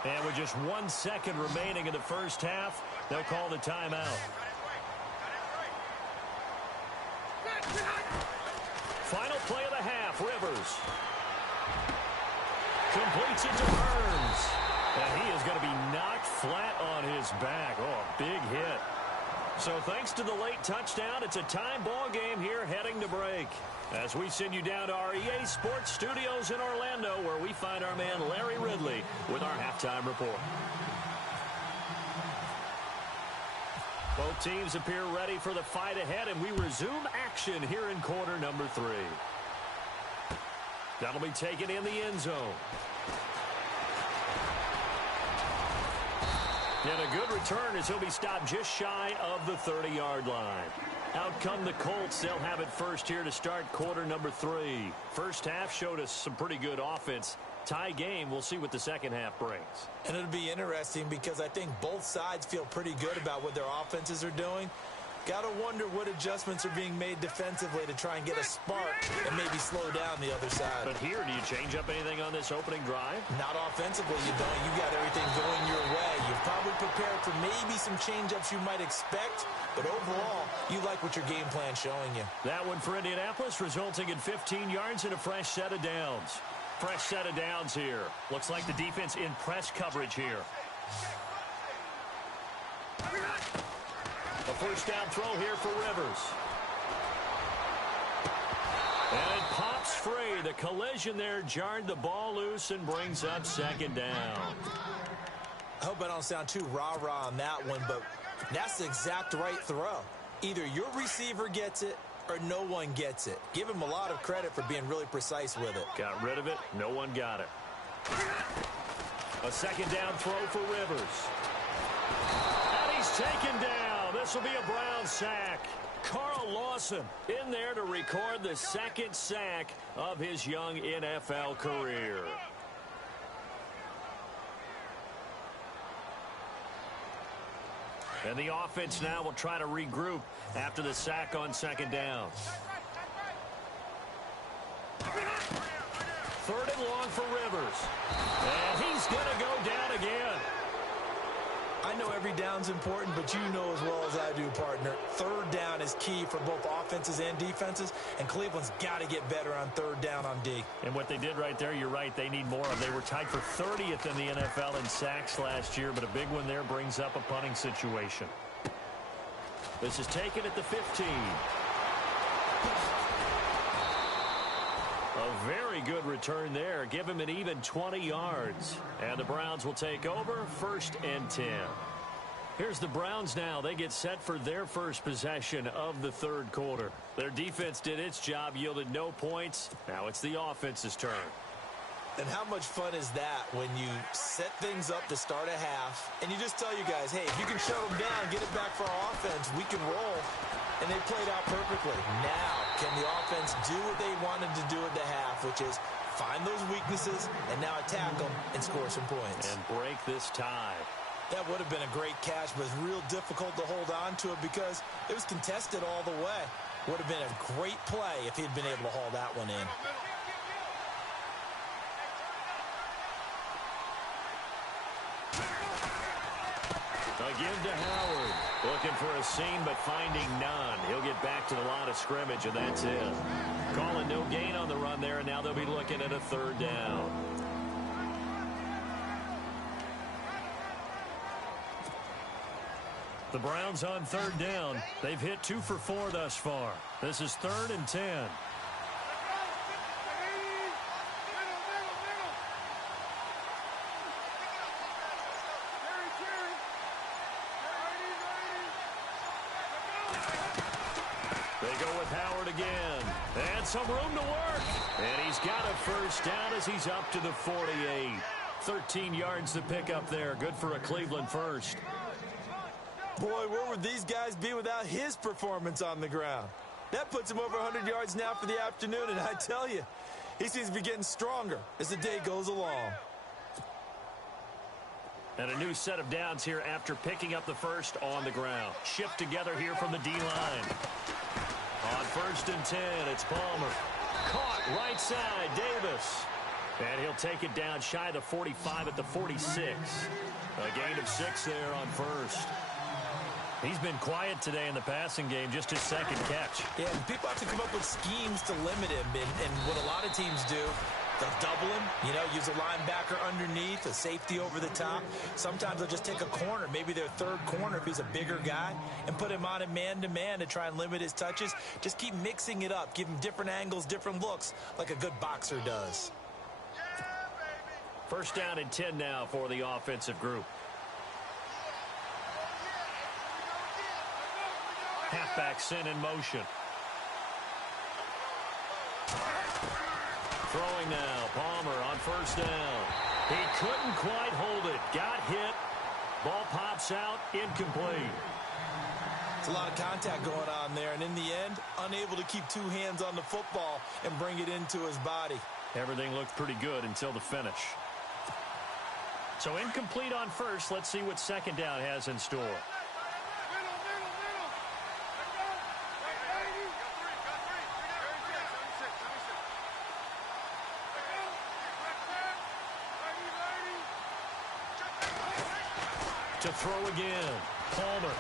And with just 1 second remaining in the first half, they'll call the timeout. Final play of the half, Rivers. Completes it to Hearns. And he is going to be knocked flat on his back. Oh, a big hit. So thanks to the late touchdown, it's a time ball game here heading to break. As we send you down to our EA Sports Studios in Orlando, where we find our man Larry Ridley with our halftime report. Both teams appear ready for the fight ahead, and we resume action here in quarter number 3. That'll be taken in the end zone. And a good return as he'll be stopped just shy of the 30-yard line. Out come the Colts. They'll have it first here to start quarter number 3. First half showed us some pretty good offense. Tie game. We'll see what the second half brings. And it'll be interesting because I think both sides feel pretty good about what their offenses are doing. Got to wonder what adjustments are being made defensively to try and get a spark and maybe slow down the other side. But here, do you change up anything on this opening drive? Not offensively, you don't. You got everything going your way. You've probably prepared for maybe some change-ups you might expect, but overall, you like what your game plan's showing you. That one for Indianapolis, resulting in 15 yards and a fresh set of downs. Fresh set of downs here. Looks like the defense in press coverage here. A first down throw here for Rivers. And it pops free. The collision there jarred the ball loose and brings up second down. I hope I don't sound too rah-rah on that one, but that's the exact right throw. Either your receiver gets it or no one gets it. Give him a lot of credit for being really precise with it. Got rid of it. No one got it. A second down throw for Rivers. And he's taken down. This will be a Brown sack. Carl Lawson in there to record the second sack of his young NFL career. And the offense now will try to regroup after the sack on second down. Third and long for Rivers. And he's going to go down again. I know every down's important, but you know as well as I do, partner. Third down is key for both offenses and defenses, and Cleveland's got to get better on third down on D. And what they did right there, you're right, they need more of. They were tied for 30th in the NFL in sacks last year, but a big one there brings up a punting situation. This is taken at the 15. A very good return there. Give him an even 20 yards. And the Browns will take over, 1st and 10. Here's the Browns now. They get set for their first possession of the third quarter. Their defense did its job, yielded no points. Now it's the offense's turn. And how much fun is that when you set things up to start a half, and you just tell you guys, hey, if you can shut them down, get it back for our offense, we can roll. And they played out perfectly. Now, can the offense do what they wanted to do at the half, which is find those weaknesses and now attack them and score some points. And break this tie. That would have been a great catch, but it's real difficult to hold on to it because it was contested all the way. Would have been a great play if he'd been able to haul that one in. Again to Howard. Looking for a seam, but finding none. He'll get back to the line of scrimmage, and that's it. Calling no gain on the run there, and now they'll be looking at a third down. The Browns on third down. They've hit 2 for 4 thus far. This is 3rd and 10. They go with Howard again. And some room to work. And he's got a first down as he's up to the 48. 13 yards to pick up there. Good for a Cleveland first. Boy, where would these guys be without his performance on the ground? That puts him over 100 yards now for the afternoon, and I tell you, he seems to be getting stronger as the day goes along. And a new set of downs here after picking up the first on the ground. Shift together here from the D-line. On 1st and 10, it's Palmer. Caught right side, Davis. And he'll take it down shy of the 45 at the 46. A gain of 6 there on first. He's been quiet today in the passing game, just his second catch. Yeah, and people have to come up with schemes to limit him. And what a lot of teams do, they'll double him, use a linebacker underneath, a safety over the top. Sometimes they'll just take a corner, maybe their third corner if he's a bigger guy, and put him on him man-to-man to try and limit his touches. Just keep mixing it up. Give him different angles, different looks, like a good boxer does. First down and 10 now for the offensive group. Halfback sent in motion. Throwing now. Palmer on first down. He couldn't quite hold it. Got hit. Ball pops out. Incomplete. It's a lot of contact going on there, and in the end, unable to keep two hands on the football and bring it into his body. Everything looked pretty good until the finish. So incomplete on first. Let's see what second down has in store. To throw again. Palmer.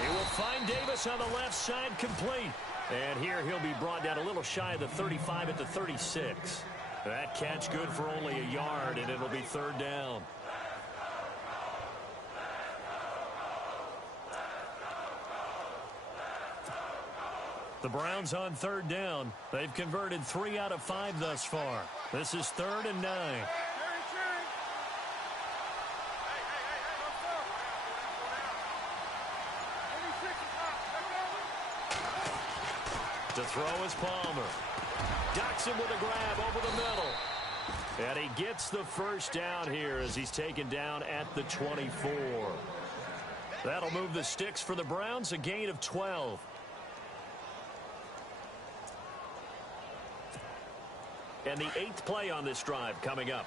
He will find Davis on the left side, complete. And here he'll be brought down a little shy of the 35 at the 36. That catch good for only a yard, and it'll be third down. The Browns on third down. They've converted 3 out of 5 thus far. This is 3rd and 9. To throw is Palmer. Docks him with a grab over the middle. And he gets the first down here as he's taken down at the 24. That'll move the sticks for the Browns, a gain of 12. And the 8th play on this drive coming up.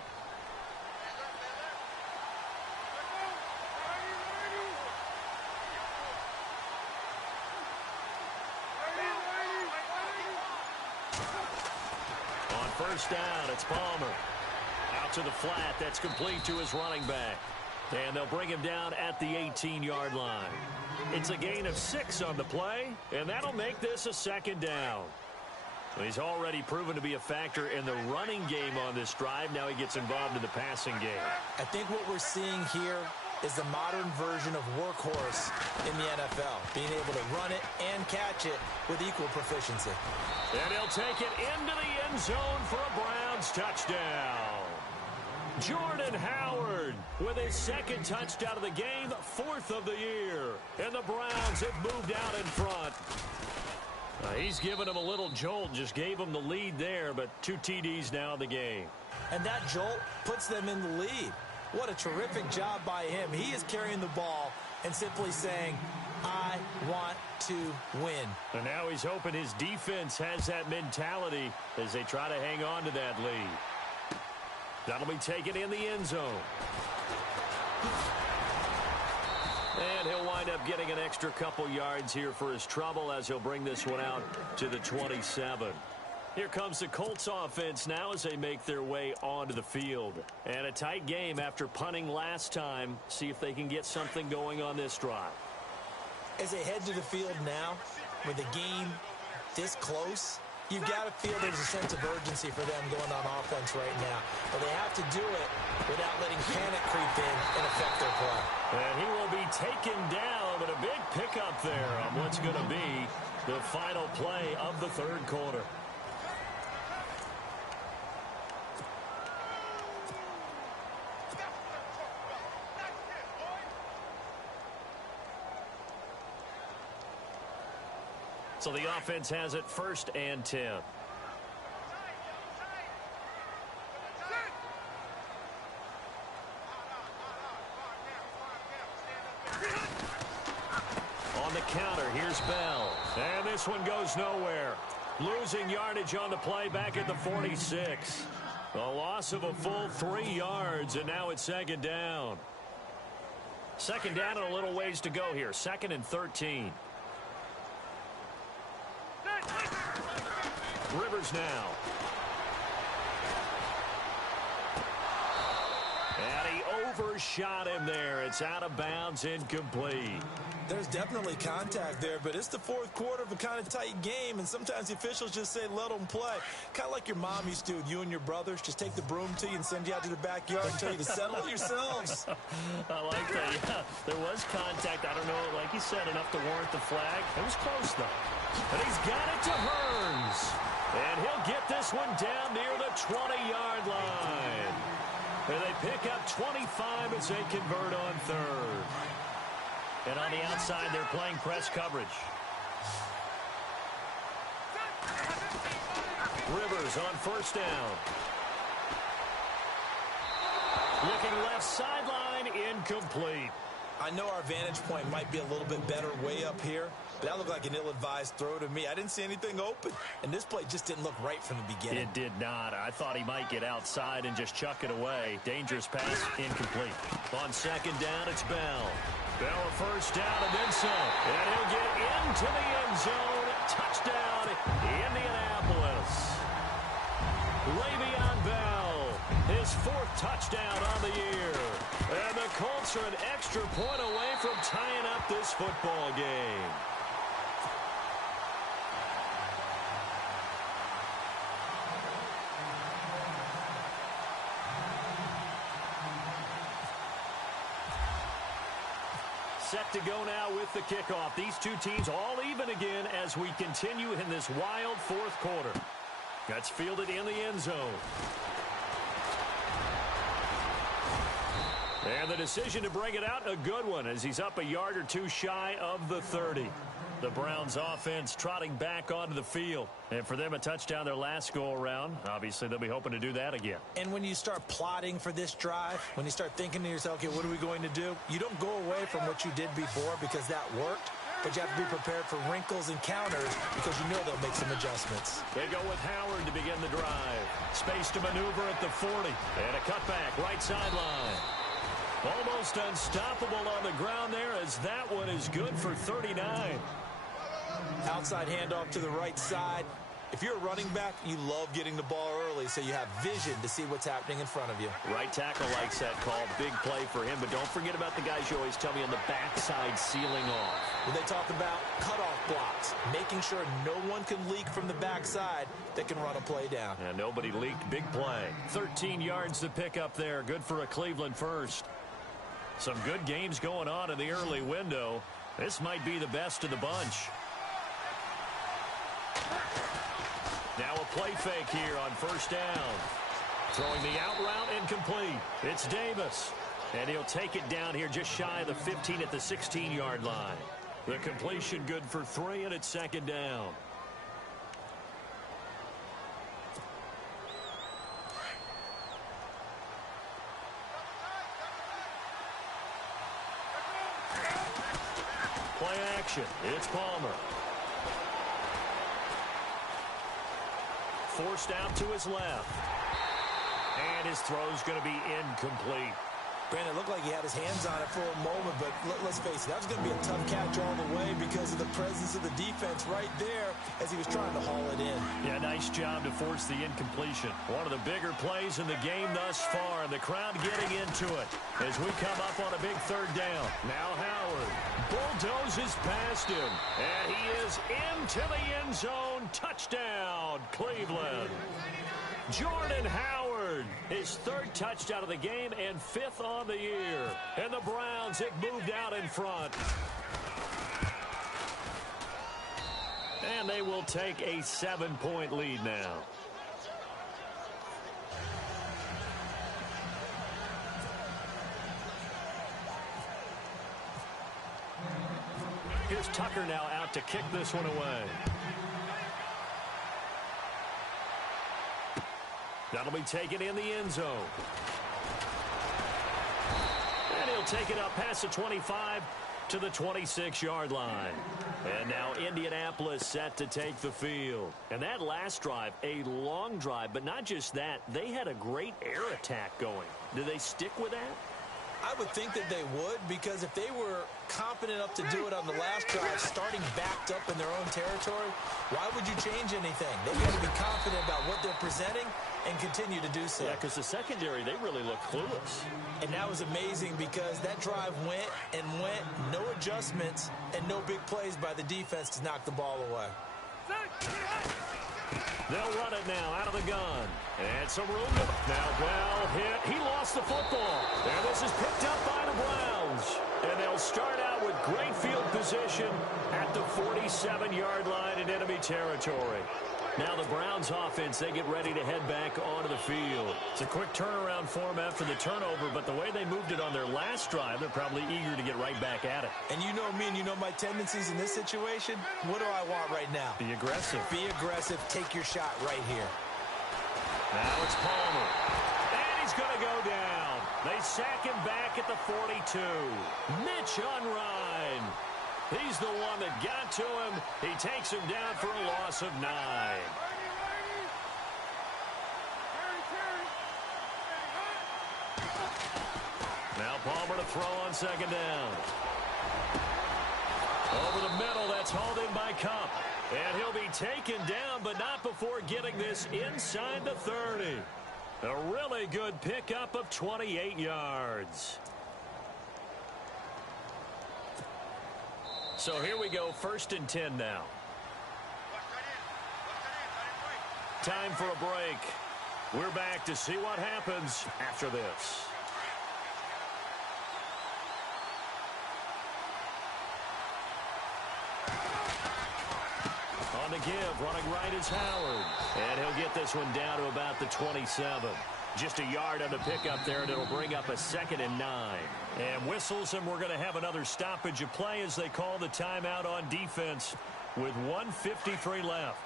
First down, it's Palmer. Out to the flat, that's complete to his running back. And they'll bring him down at the 18-yard line. It's a gain of 6 on the play, and that'll make this a second down. He's already proven to be a factor in the running game on this drive. Now he gets involved in the passing game. I think what we're seeing here is the modern version of workhorse in the NFL, being able to run it and catch it with equal proficiency. And he'll take it into the end zone for a Browns touchdown. Jordan Howard with his second touchdown of the game, 4th of the year. And the Browns have moved out in front. He's given him a little jolt, just gave him the lead there, but 2 TDs now in the game. And that jolt puts them in the lead. What a terrific job by him. He is carrying the ball and simply saying, I want to win. And now he's hoping his defense has that mentality as they try to hang on to that lead. That'll be taken in the end zone. And he'll wind up getting an extra couple yards here for his trouble as he'll bring this one out to the 27. Here comes the Colts offense now as they make their way onto the field. And a tight game after punting last time. See if they can get something going on this drive. As they head to the field now, with the game this close, you've got to feel there's a sense of urgency for them going on offense right now. But they have to do it without letting panic creep in and affect their play. And he will be taken down, but a big pickup there on what's going to be the final play of the third quarter. So the offense has it 1st and 10. On the counter, here's Bell. And this one goes nowhere. Losing yardage on the play back at the 46. A loss of a full 3 yards, and now it's 2nd down. 2nd down and a little ways to go here. 2nd and 13. Rivers now. And he overshot him there. It's out of bounds, incomplete. There's definitely contact there, but it's the 4th quarter of a kind of tight game, and sometimes the officials just say, let them play. Kind of like your mom used to do with you and your brothers. Just take the broom to you and send you out to the backyard and tell you to settle it yourselves. I like that, yeah. There was contact. I don't know, like you said, enough to warrant the flag. It was close, though. And he's got it to Hearns. And he'll get this one down near the 20-yard line. And they pick up 25 as they convert on 3rd. And on the outside, they're playing press coverage. Rivers on 1st down. Looking left sideline, incomplete. I know our vantage point might be a little bit better way up here, but that looked like an ill-advised throw to me. I didn't see anything open, and this play just didn't look right from the beginning. It did not. I thought he might get outside and just chuck it away. Dangerous pass, incomplete. On 2nd down, it's Bell. Bell a 1st down and then some. And he'll get into the end zone. Touchdown, Indianapolis. Le'Veon Bell, his 4th touchdown on the year. And the Colts are an extra point away from tying up this football game. Set to go now with the kickoff. These two teams all even again as we continue in this wild 4th quarter. That's fielded in the end zone. And the decision to bring it out, a good one, as he's up a yard or 2 shy of the 30. The Browns offense trotting back onto the field. And for them, a touchdown their last go-around. Obviously, they'll be hoping to do that again. And when you start plotting for this drive, when you start thinking to yourself, okay, what are we going to do? You don't go away from what you did before because that worked. But you have to be prepared for wrinkles and counters because you know they'll make some adjustments. They go with Howard to begin the drive. Space to maneuver at the 40. And a cutback, right sideline. Almost unstoppable on the ground there as that one is good for 39. Outside handoff to the right side. If you're a running back, you love getting the ball early so you have vision to see what's happening in front of you. Right tackle likes that call. Big play for him, but don't forget about the guys you always tell me on the backside sealing off. Well, they talk about cutoff blocks, making sure no one can leak from the backside that can run a play down. And nobody leaked. Big play. 13 yards to pick up there. Good for a Cleveland first. Some good games going on in the early window. This might be the best of the bunch. Now a play fake here on 1st down. Throwing the out route incomplete. It's Davis. And he'll take it down here just shy of the 15 at the 16-yard line. The completion good for 3, and it's 2nd down. Play action. It's Palmer. Forced out to his left. And his throw's going to be incomplete. Brandon, it looked like he had his hands on it for a moment, but let's face it, that was going to be a tough catch all the way because of the presence of the defense right there as he was trying to haul it in. Yeah, nice job to force the incompletion. One of the bigger plays in the game thus far, and the crowd getting into it as we come up on a big 3rd down. Now Howard bulldozes past him, and he is into the end zone. Touchdown, Cleveland. Jordan Howard, his 3rd touchdown of the game and 5th on the year. And the Browns have moved out in front. And they will take a 7-point lead now. Here's Tucker now out to kick this one away. That'll be taken in the end zone. And he'll take it up past the 25 to the 26-yard line. And now Indianapolis set to take the field. And that last drive, a long drive, but not just that. They had a great air attack going. Do they stick with that? I would think that they would, because if they were confident enough to do it on the last drive, starting backed up in their own territory, why would you change anything? They've got to be confident about what they're presenting and continue to do so. Yeah, because the secondary, they really look clueless. And that was amazing because that drive went and went, no adjustments, and no big plays by the defense to knock the ball away. They'll run it now out of the gun. And some room to... Now Bell hit. He lost the football. And this is picked up by the Browns. And they'll start out with great field position at the 47-yard line in enemy territory. Now the Browns offense, they get ready to head back onto the field. It's a quick turnaround for them after the turnover, but the way they moved it on their last drive, they're probably eager to get right back at it. And you know me and you know my tendencies in this situation. What do I want right now? Be aggressive. Be aggressive. Take your shot right here. Now it's Palmer. And he's going to go down. They sack him back at the 42. Mitch Unrein. He's the one that got to him. He takes him down for a loss of 9. Now Palmer to throw on second down. Over the middle, that's hauled in by Cup. And he'll be taken down, but not before getting this inside the 30. A really good pickup of 28 yards. So here we go, 1st and 10 now. Time for a break. We're back to see what happens after this. On the give, running right is Howard. And he'll get this one down to about the 27. Just a yard on the pickup there, and it'll bring up a 2nd and 9. And whistles, and we're going to have another stoppage of play as they call the timeout on defense with 1:53 left.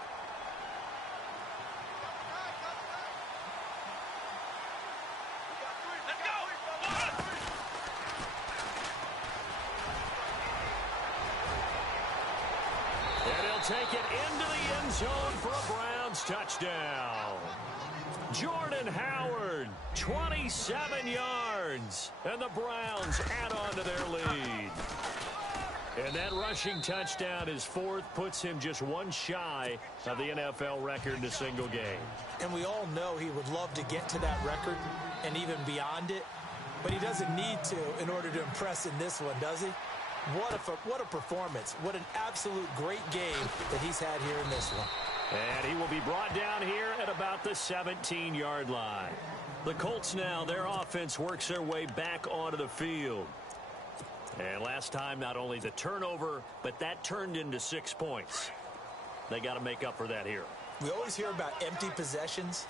And he'll take it into the end zone for a Browns touchdown. Jordan Howard, 27 yards, and the Browns add on to their lead. And that rushing touchdown, his 4th, puts him just one shy of the NFL record in a single game. And we all know he would love to get to that record and even beyond it, but he doesn't need to in order to impress in this one, does he? What a performance. What an absolute great game that he's had here in this one. And he will be brought down here at about the 17-yard line. The Colts now, their offense works their way back onto the field. And last time, not only the turnover, but that turned into 6 points. They got to make up for that here. We always hear about empty possessions,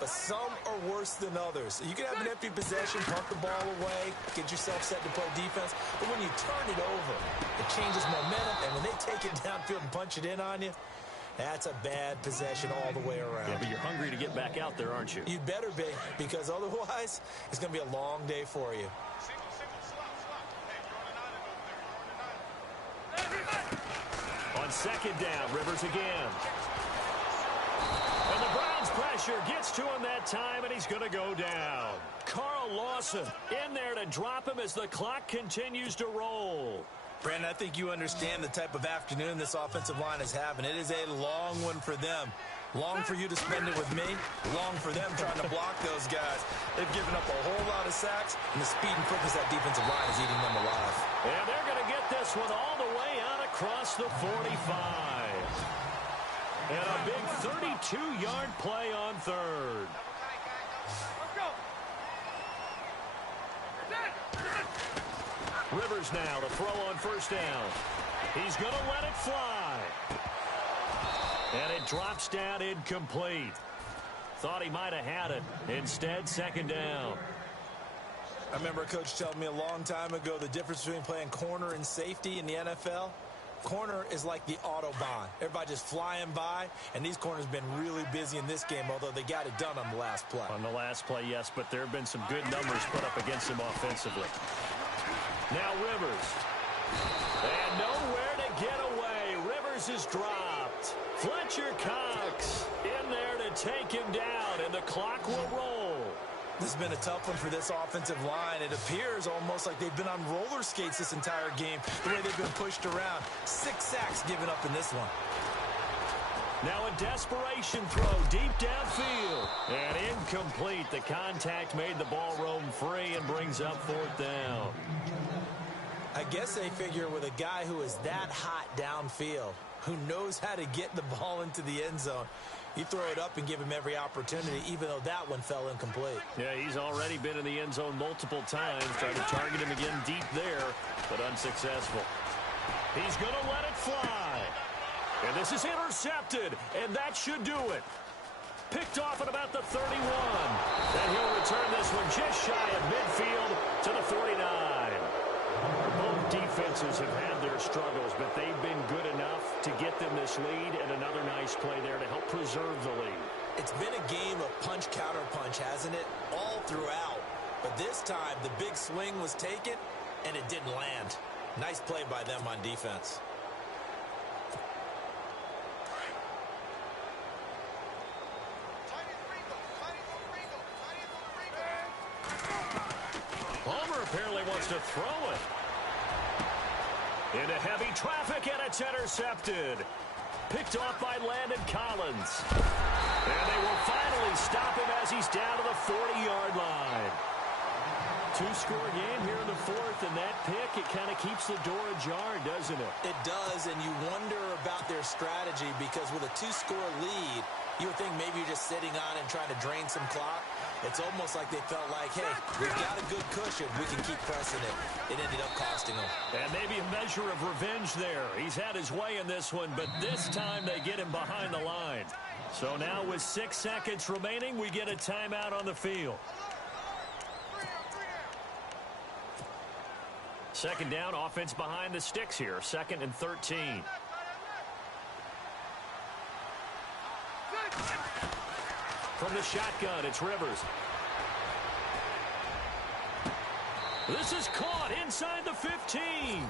but some are worse than others. You can have an empty possession, punt the ball away, get yourself set to play defense, but when you turn it over, it changes momentum, and when they take it downfield and punch it in on you, that's a bad possession all the way around. Yeah, but you're hungry to get back out there, aren't you? You'd better be, because otherwise, it's going to be a long day for you. On second down, Rivers again. And the Browns pressure gets to him that time, and he's going to go down. Carl Lawson in there to drop him as the clock continues to roll. Brandon, I think you understand the type of afternoon this offensive line is having. It is a long one for them. Long for you to spend it with me. Long for them trying to block those guys. They've given up a whole lot of sacks, and the speed and quickness of that defensive line is eating them alive. And they're going to get this one all the way out across the 45. And a big 32-yard play on third. Rivers now to throw on first down. He's going to let it fly. And it drops down incomplete. Thought he might have had it. Instead, second down. I remember a coach telling me a long time ago the difference between playing corner and safety in the NFL. Corner is like the Autobahn. Everybody just flying by, and these corners have been really busy in this game, although they got it done on the last play. On the last play, yes, but there have been some good numbers put up against him offensively. Now Rivers. And nowhere to get away. Rivers is dropped. Fletcher Cox in there to take him down, and the clock will roll. This has been a tough one for this offensive line. It appears almost like they've been on roller skates this entire game, the way they've been pushed around. 6 sacks given up in this one. Now a desperation throw deep downfield. And incomplete. The contact made the ball roam free and brings up 4th down. I guess they figure with a guy who is that hot downfield, who knows how to get the ball into the end zone, you throw it up and give him every opportunity, even though that one fell incomplete. Yeah, he's already been in the end zone multiple times, trying to target him again deep there, but unsuccessful. He's going to let it fly. And this is intercepted, and that should do it. Picked off at about the 31. And he'll return this one just shy of midfield to the 49. Both defenses have had their struggles, but they've been good enough to get them this lead, and another nice play there to help preserve the lead. It's been a game of punch-counter-punch, hasn't it? All throughout. But this time, the big swing was taken, and it didn't land. Nice play by them on defense. Palmer apparently wants to throw it. Into heavy traffic, and it's intercepted. Picked off by Landon Collins. And they will finally stop him as he's down to the 40-yard line. 2-score game here in the 4th, and that pick, it kind of keeps the door ajar, doesn't it? It does, and you wonder about their strategy, because with a 2-score lead, you would think maybe you're just sitting on and trying to drain some clock. It's almost like they felt like, hey, we've got a good cushion. We can keep pressing it. It ended up costing them. And maybe a measure of revenge there. He's had his way in this one, but this time they get him behind the line. So now with 6 seconds remaining, we get a timeout on the field. Second down, offense behind the sticks here. 2nd and 13. From the shotgun, it's Rivers. This is caught inside the 15.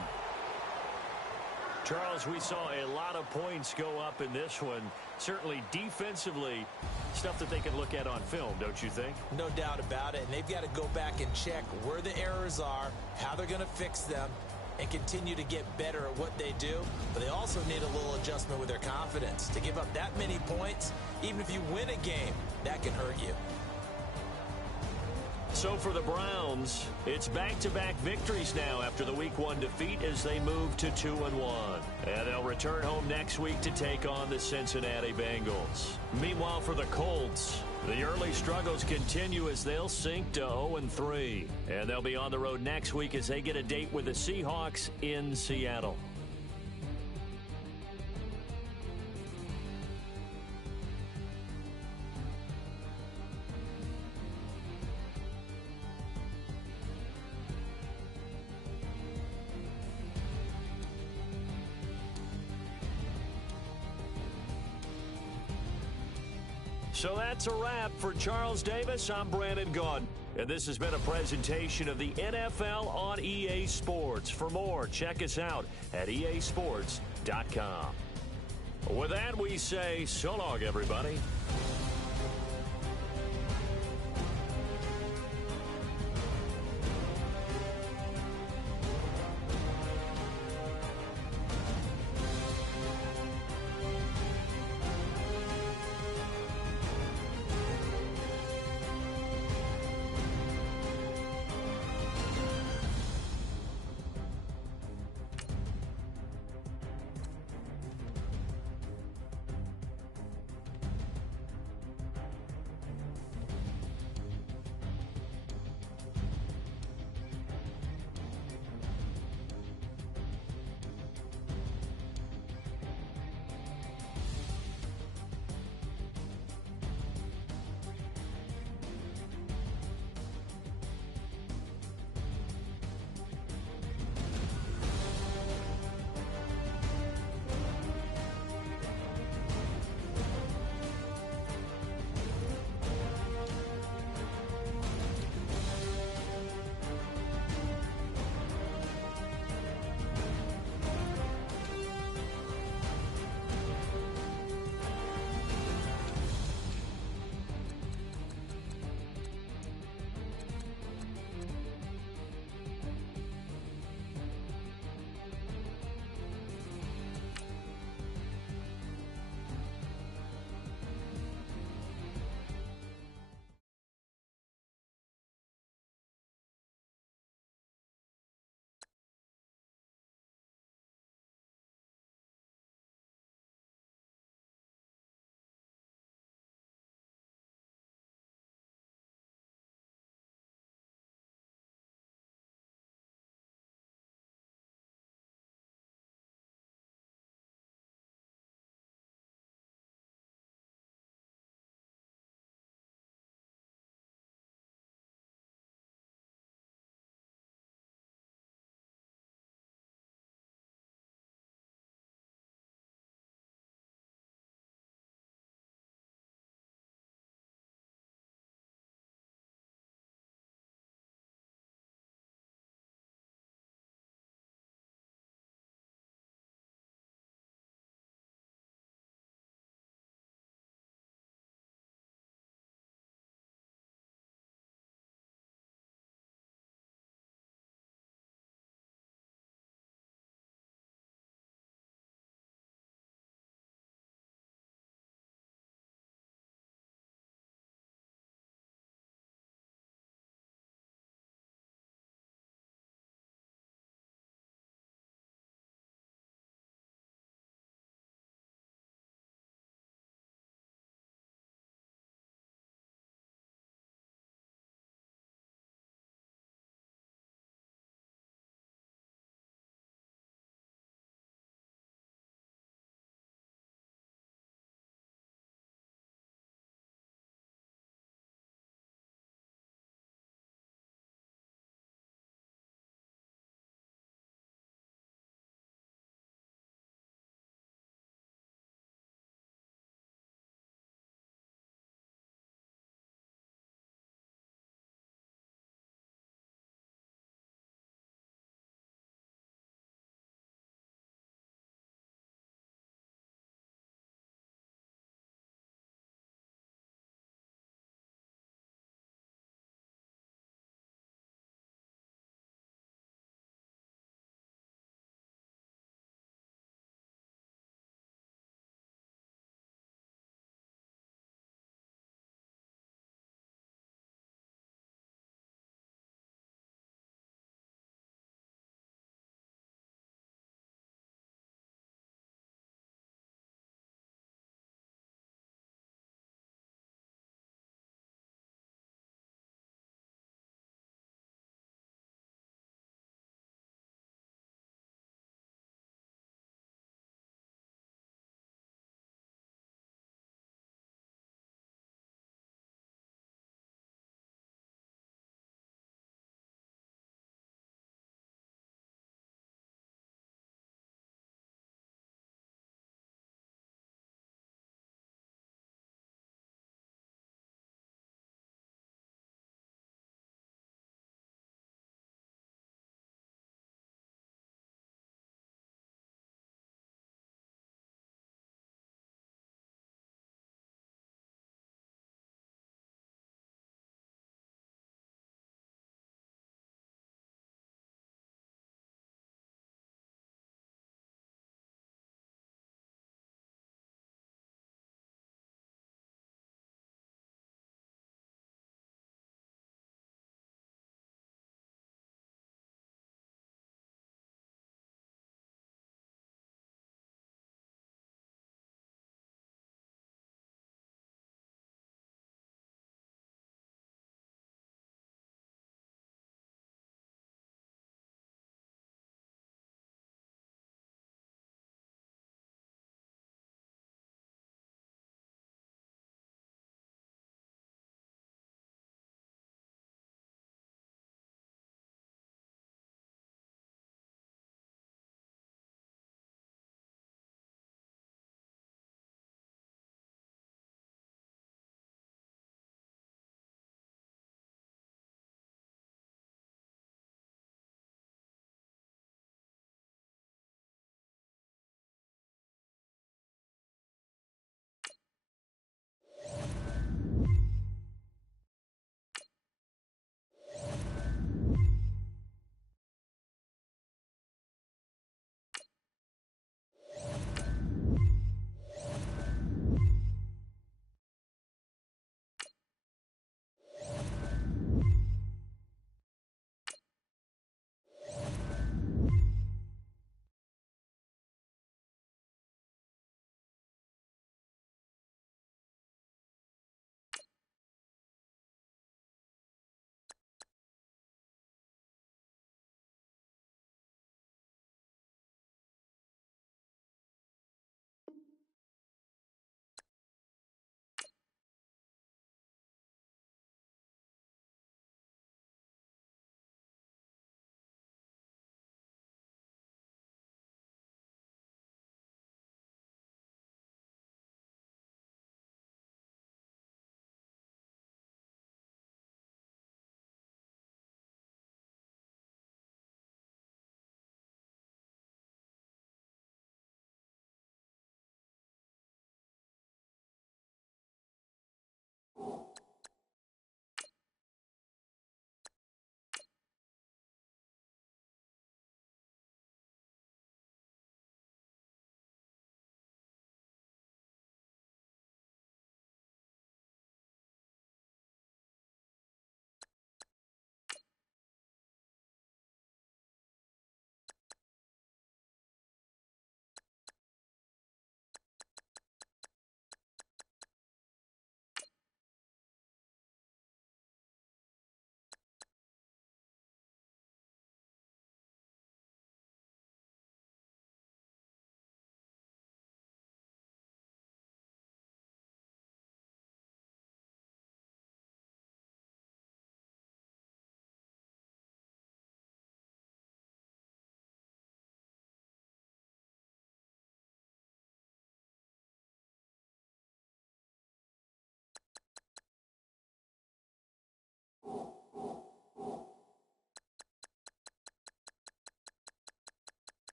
Charles, we saw a lot of points go up in this one. Certainly defensively, stuff that they can look at on film, don't you think? No doubt about it. And they've got to go back and check where the errors are, how they're going to fix them, and continue to get better at what they do. But they also need a little adjustment with their confidence. To give up that many points, even if you win a game, that can hurt you. So for the Browns, it's back-to-back victories now after the Week 1 defeat as they move to 2-1. And they'll return home next week to take on the Cincinnati Bengals. Meanwhile, for the Colts, the early struggles continue as they'll sink to 0-3. And they'll be on the road next week as they get a date with the Seahawks in Seattle. So that's a wrap. For Charles Davis, I'm Brandon Gaudin. And this has been a presentation of the NFL on EA Sports. For more, check us out at easports.com. With that, we say so long, everybody.